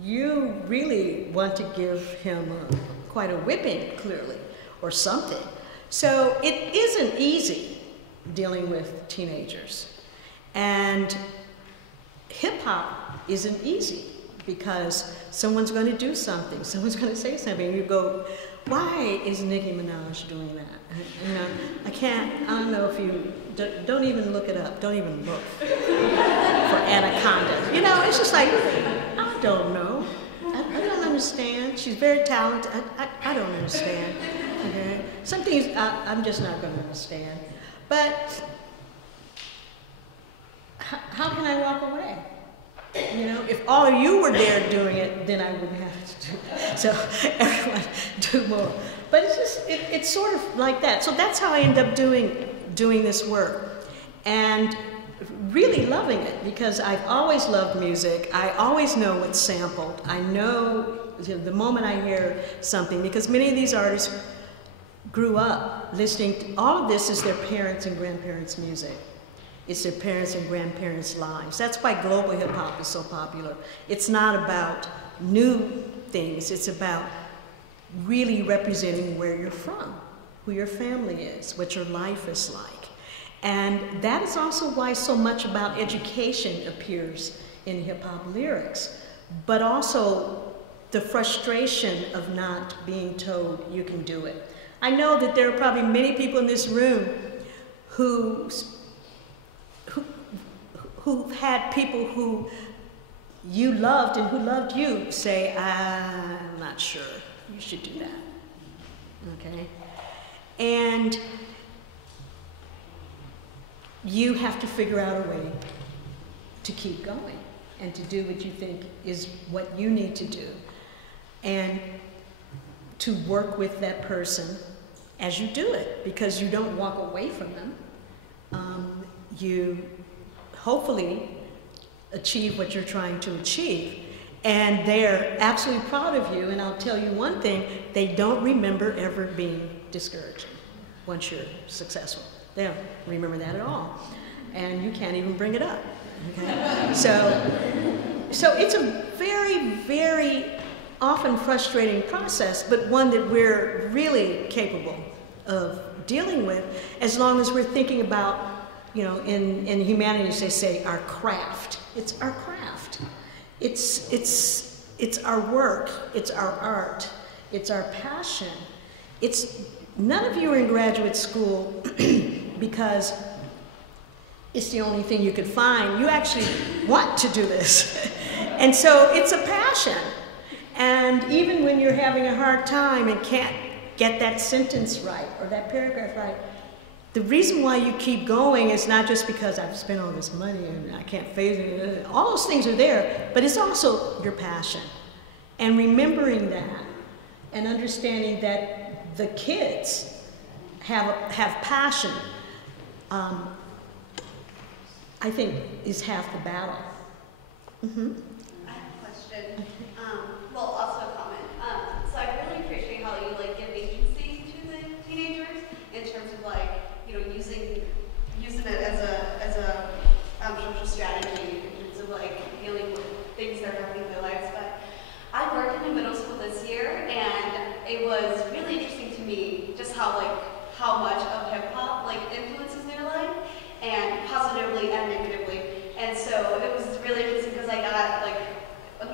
you really want to give him quite a whipping, clearly, or something. So it isn't easy dealing with teenagers. And hip-hop isn't easy because someone's going to do something, someone's going to say something, and you go, why is Nicki Minaj doing that? You know, I don't know if you, don't even look it up, don't even look for Anaconda. You know, it's just like, I don't know. I don't understand. She's very talented. I don't understand. Okay? Some things I'm just not going to understand. But how can I walk away? You know, if all of you were there doing it, then I wouldn't have to do it. So everyone do more. But it's just, it's sort of like that. So that's how I end up doing this work. And really loving it, because I've always loved music. I always know what's sampled. I know, the moment I hear something, because many of these artists grew up listening to, all of this is their parents' and grandparents' music. It's their parents' and grandparents' lives. That's why global hip hop is so popular. It's not about new things. It's about really representing where you're from, who your family is, what your life is like. And that is also why so much about education appears in hip hop lyrics, but also the frustration of not being told you can do it. I know that there are probably many people in this room who've had people who you loved and who loved you say, I'm not sure you should do that, okay? And you have to figure out a way to keep going and to do what you think is what you need to do, and to work with that person as you do it, because you don't walk away from them. You hopefully achieve what you're trying to achieve, and they're absolutely proud of you. And I'll tell you one thing, they don't remember ever being discouraged once you're successful. They don't remember that at all, and you can't even bring it up, okay? So it's a very, very often frustrating process, but one that we're really capable of dealing with, as long as we're thinking about, you know, in humanities they say our craft. It's our craft. It's our work. It's our art. It's our passion. None of you are in graduate school because it's the only thing you could find. You actually want to do this. And so it's a passion. And even when you're having a hard time and can't get that sentence right or that paragraph right, the reason why you keep going is not just because I've spent all this money and I can't phase it. All those things are there, but it's also your passion. And remembering that and understanding that the kids have passion, I think is half the battle. Mm-hmm. I have a question. Well, also a comment. So I really appreciate how you give agency to the teenagers in terms of using it as a social strategy in terms of dealing with things that are happening in their lives. But I worked in a middle school this year, and it was really interesting to me just how much of hip hop influences their life.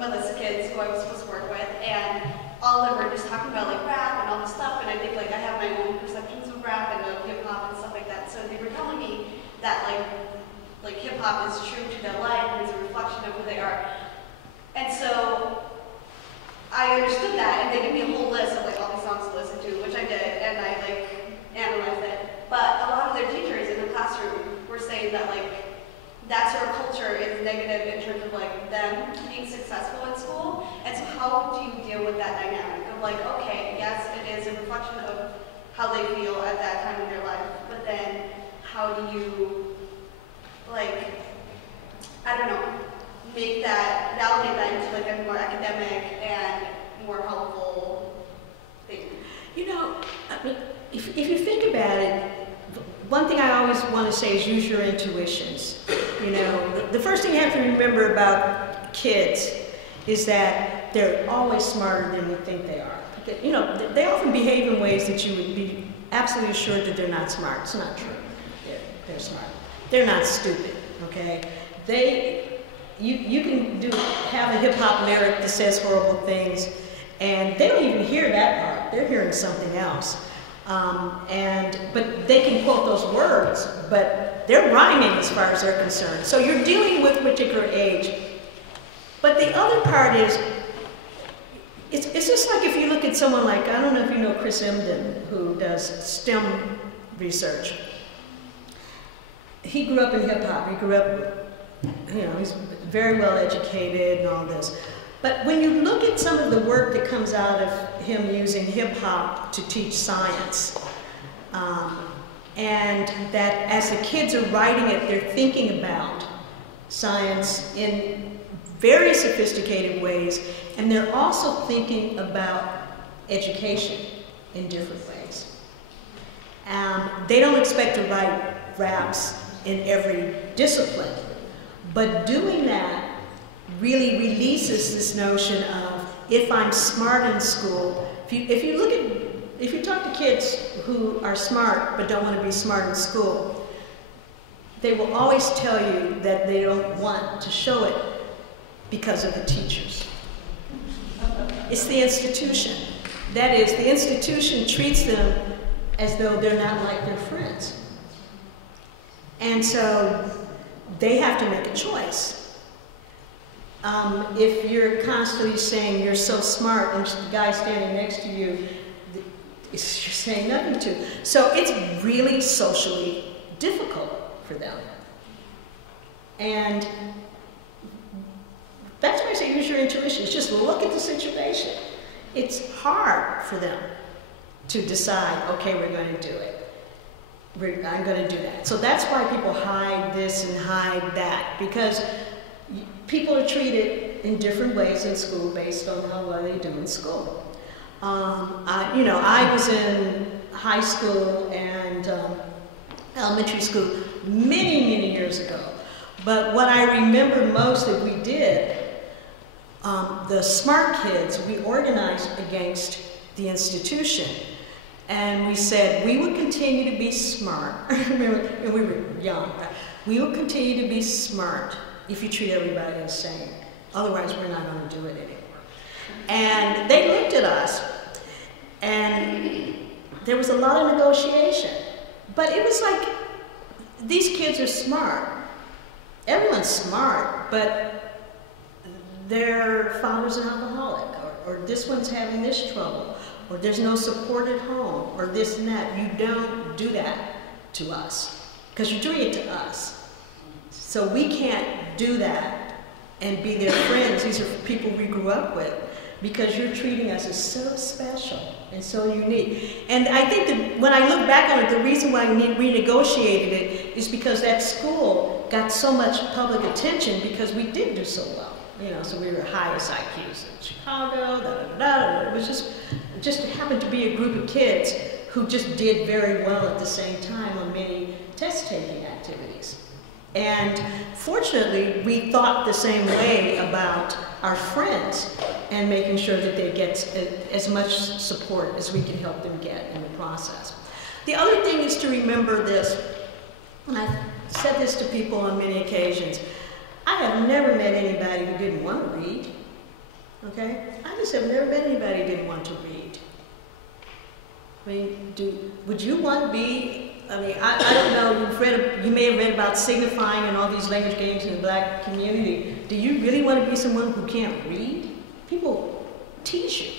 my list of kids who I was supposed to work with, and all of them were just talking about like rap and all this stuff, and I think like I have my own perceptions of rap and of hip hop and stuff like that. So they were telling me that like hip hop is true to their life and it's a reflection of who they are. And so I understood that, and they gave me a whole list of like all these songs to listen to, which I did, and I like analyzed it. But a lot of their teachers in the classroom were saying that like that sort of culture is negative in terms of like them being successful in school. And so how do you deal with that dynamic of like, okay, yes, it is a reflection of how they feel at that time in their life, but then how do you like, I don't know, make that, validate that into like a more academic and more helpful thing? You know, I mean, if you think about it, one thing I always want to say is use your intuitions. You know, the first thing you have to remember about kids is that they're always smarter than we think they are. You know, they often behave in ways that you would be absolutely assured that they're not smart. It's not true. They're smart. They're not stupid, okay? You can have a hip hop lyric that says horrible things, and they don't even hear that part. They're hearing something else. But they can quote those words, but they're rhyming as far as they're concerned. So you're dealing with a particular age. But the other part is, it's just like if you look at someone like, I don't know if you know Chris Emden, who does STEM research. He grew up in hip hop. He grew up, you know, he's very well educated and all this. But when you look at some of the work that comes out of him using hip hop to teach science, and that as the kids are writing it, they're thinking about science in very sophisticated ways, and they're also thinking about education in different ways. They don't expect to write raps in every discipline, but doing that really releases this notion of, if I'm smart in school, if you talk to kids who are smart but don't want to be smart in school, they will always tell you that they don't want to show it because of the teachers. It's the institution. That is, the institution treats them as though they're not like their friends. And so they have to make a choice. If you're constantly saying you're so smart and the guy standing next to you, you're saying nothing to. So it's really socially difficult for them. And that's why I say use your intuition. It's just look at the situation. It's hard for them to decide, okay, we're going to do it. I'm going to do that. So that's why people hide this and hide that, because people are treated in different ways in school based on how well they do in school. I was in high school and elementary school many, many years ago. But what I remember most that we did, the smart kids, we organized against the institution. And we said, we would continue to be smart. Remember, and we were young. We will continue to be smart if you treat everybody the same. Otherwise, we're not going to do it anymore. And they looked at us, and there was a lot of negotiation. But it was like, these kids are smart. Everyone's smart, but their father's an alcoholic, or this one's having this trouble, or there's no support at home, or this and that. You don't do that to us, because you're doing it to us. So we can't do that and be their friends. These are people we grew up with, because you're treating us as so special and so unique. And I think that when I look back on it, the reason why we renegotiated it is because that school got so much public attention because we did do so well. You know, so we were highest IQs in Chicago, It was just happened to be a group of kids who just did very well at the same time on many test-taking activities. And fortunately, we thought the same way about our friends and making sure that they get as much support as we can help them get in the process. The other thing is to remember this, and I've said this to people on many occasions, I have never met anybody who didn't want to read. Okay? I just have never met anybody who didn't want to read. I mean, would you want to be, I mean, I don't know, you may have read about signifying and all these language games in the black community. Do you really want to be someone who can't read? People teach you,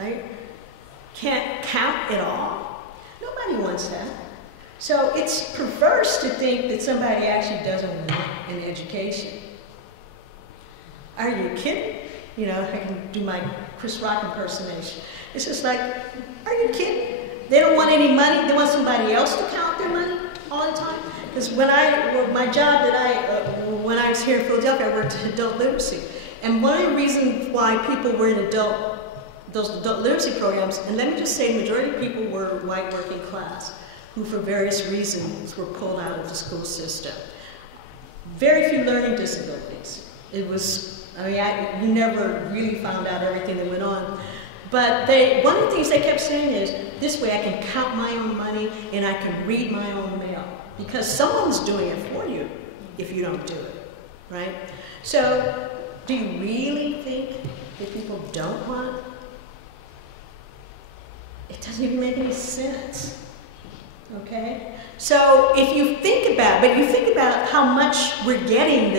right? Can't count at all. Nobody wants that. So it's perverse to think that somebody actually doesn't want an education. Are you kidding? You know, I can do my Chris Rock impersonation. It's just like, are you kidding? They don't want any money. They want somebody else to count their money all the time. Because when my job when I was here in Philadelphia, I worked in adult literacy. And one of the reasons why people were in those adult literacy programs, and let me just say, the majority of people were white working class, who for various reasons were pulled out of the school system. Very few learning disabilities. It was, I mean, you never really found out everything that went on. But one of the things they kept saying is, this way I can count my own money and I can read my own mail. Because someone's doing it for you if you don't do it, right? So, do you really think that people don't want? It doesn't even make any sense, okay? So, if you think about how much we're getting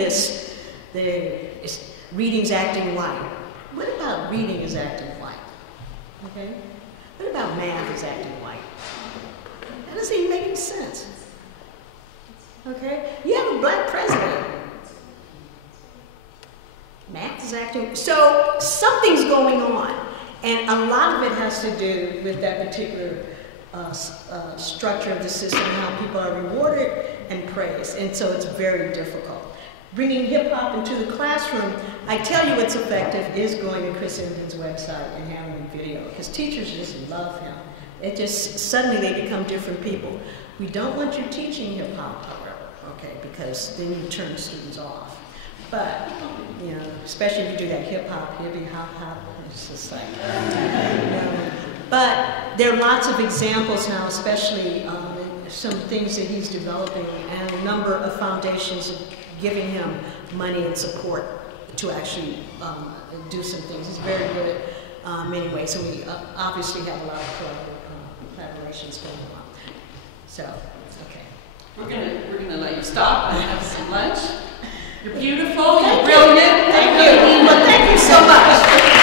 reading's acting white. What about reading is acting white? Okay? What about math is acting white? That doesn't even make any sense. Okay? You have a black president. Math is acting. So something's going on. And a lot of it has to do with that particular structure of the system, how people are rewarded and praised. And so it's very difficult. Bringing hip-hop into the classroom, I tell you what's effective is going to Chris Immon's website and having a video, because teachers just love him. It just, suddenly they become different people. We don't want you teaching hip-hop, however, okay, because then you turn students off. But, you know, especially if you do that hip-hop, hippie-hop-hop, it's just like, you know. But there are lots of examples now, especially some things that he's developing, and a number of foundations giving him money and support to actually do some things. He's very good at many ways, so we obviously have a lot of collaborations going on. So, okay. We're gonna let you stop and have some lunch. You're beautiful, you're brilliant. Thank you. Well, thank you so much.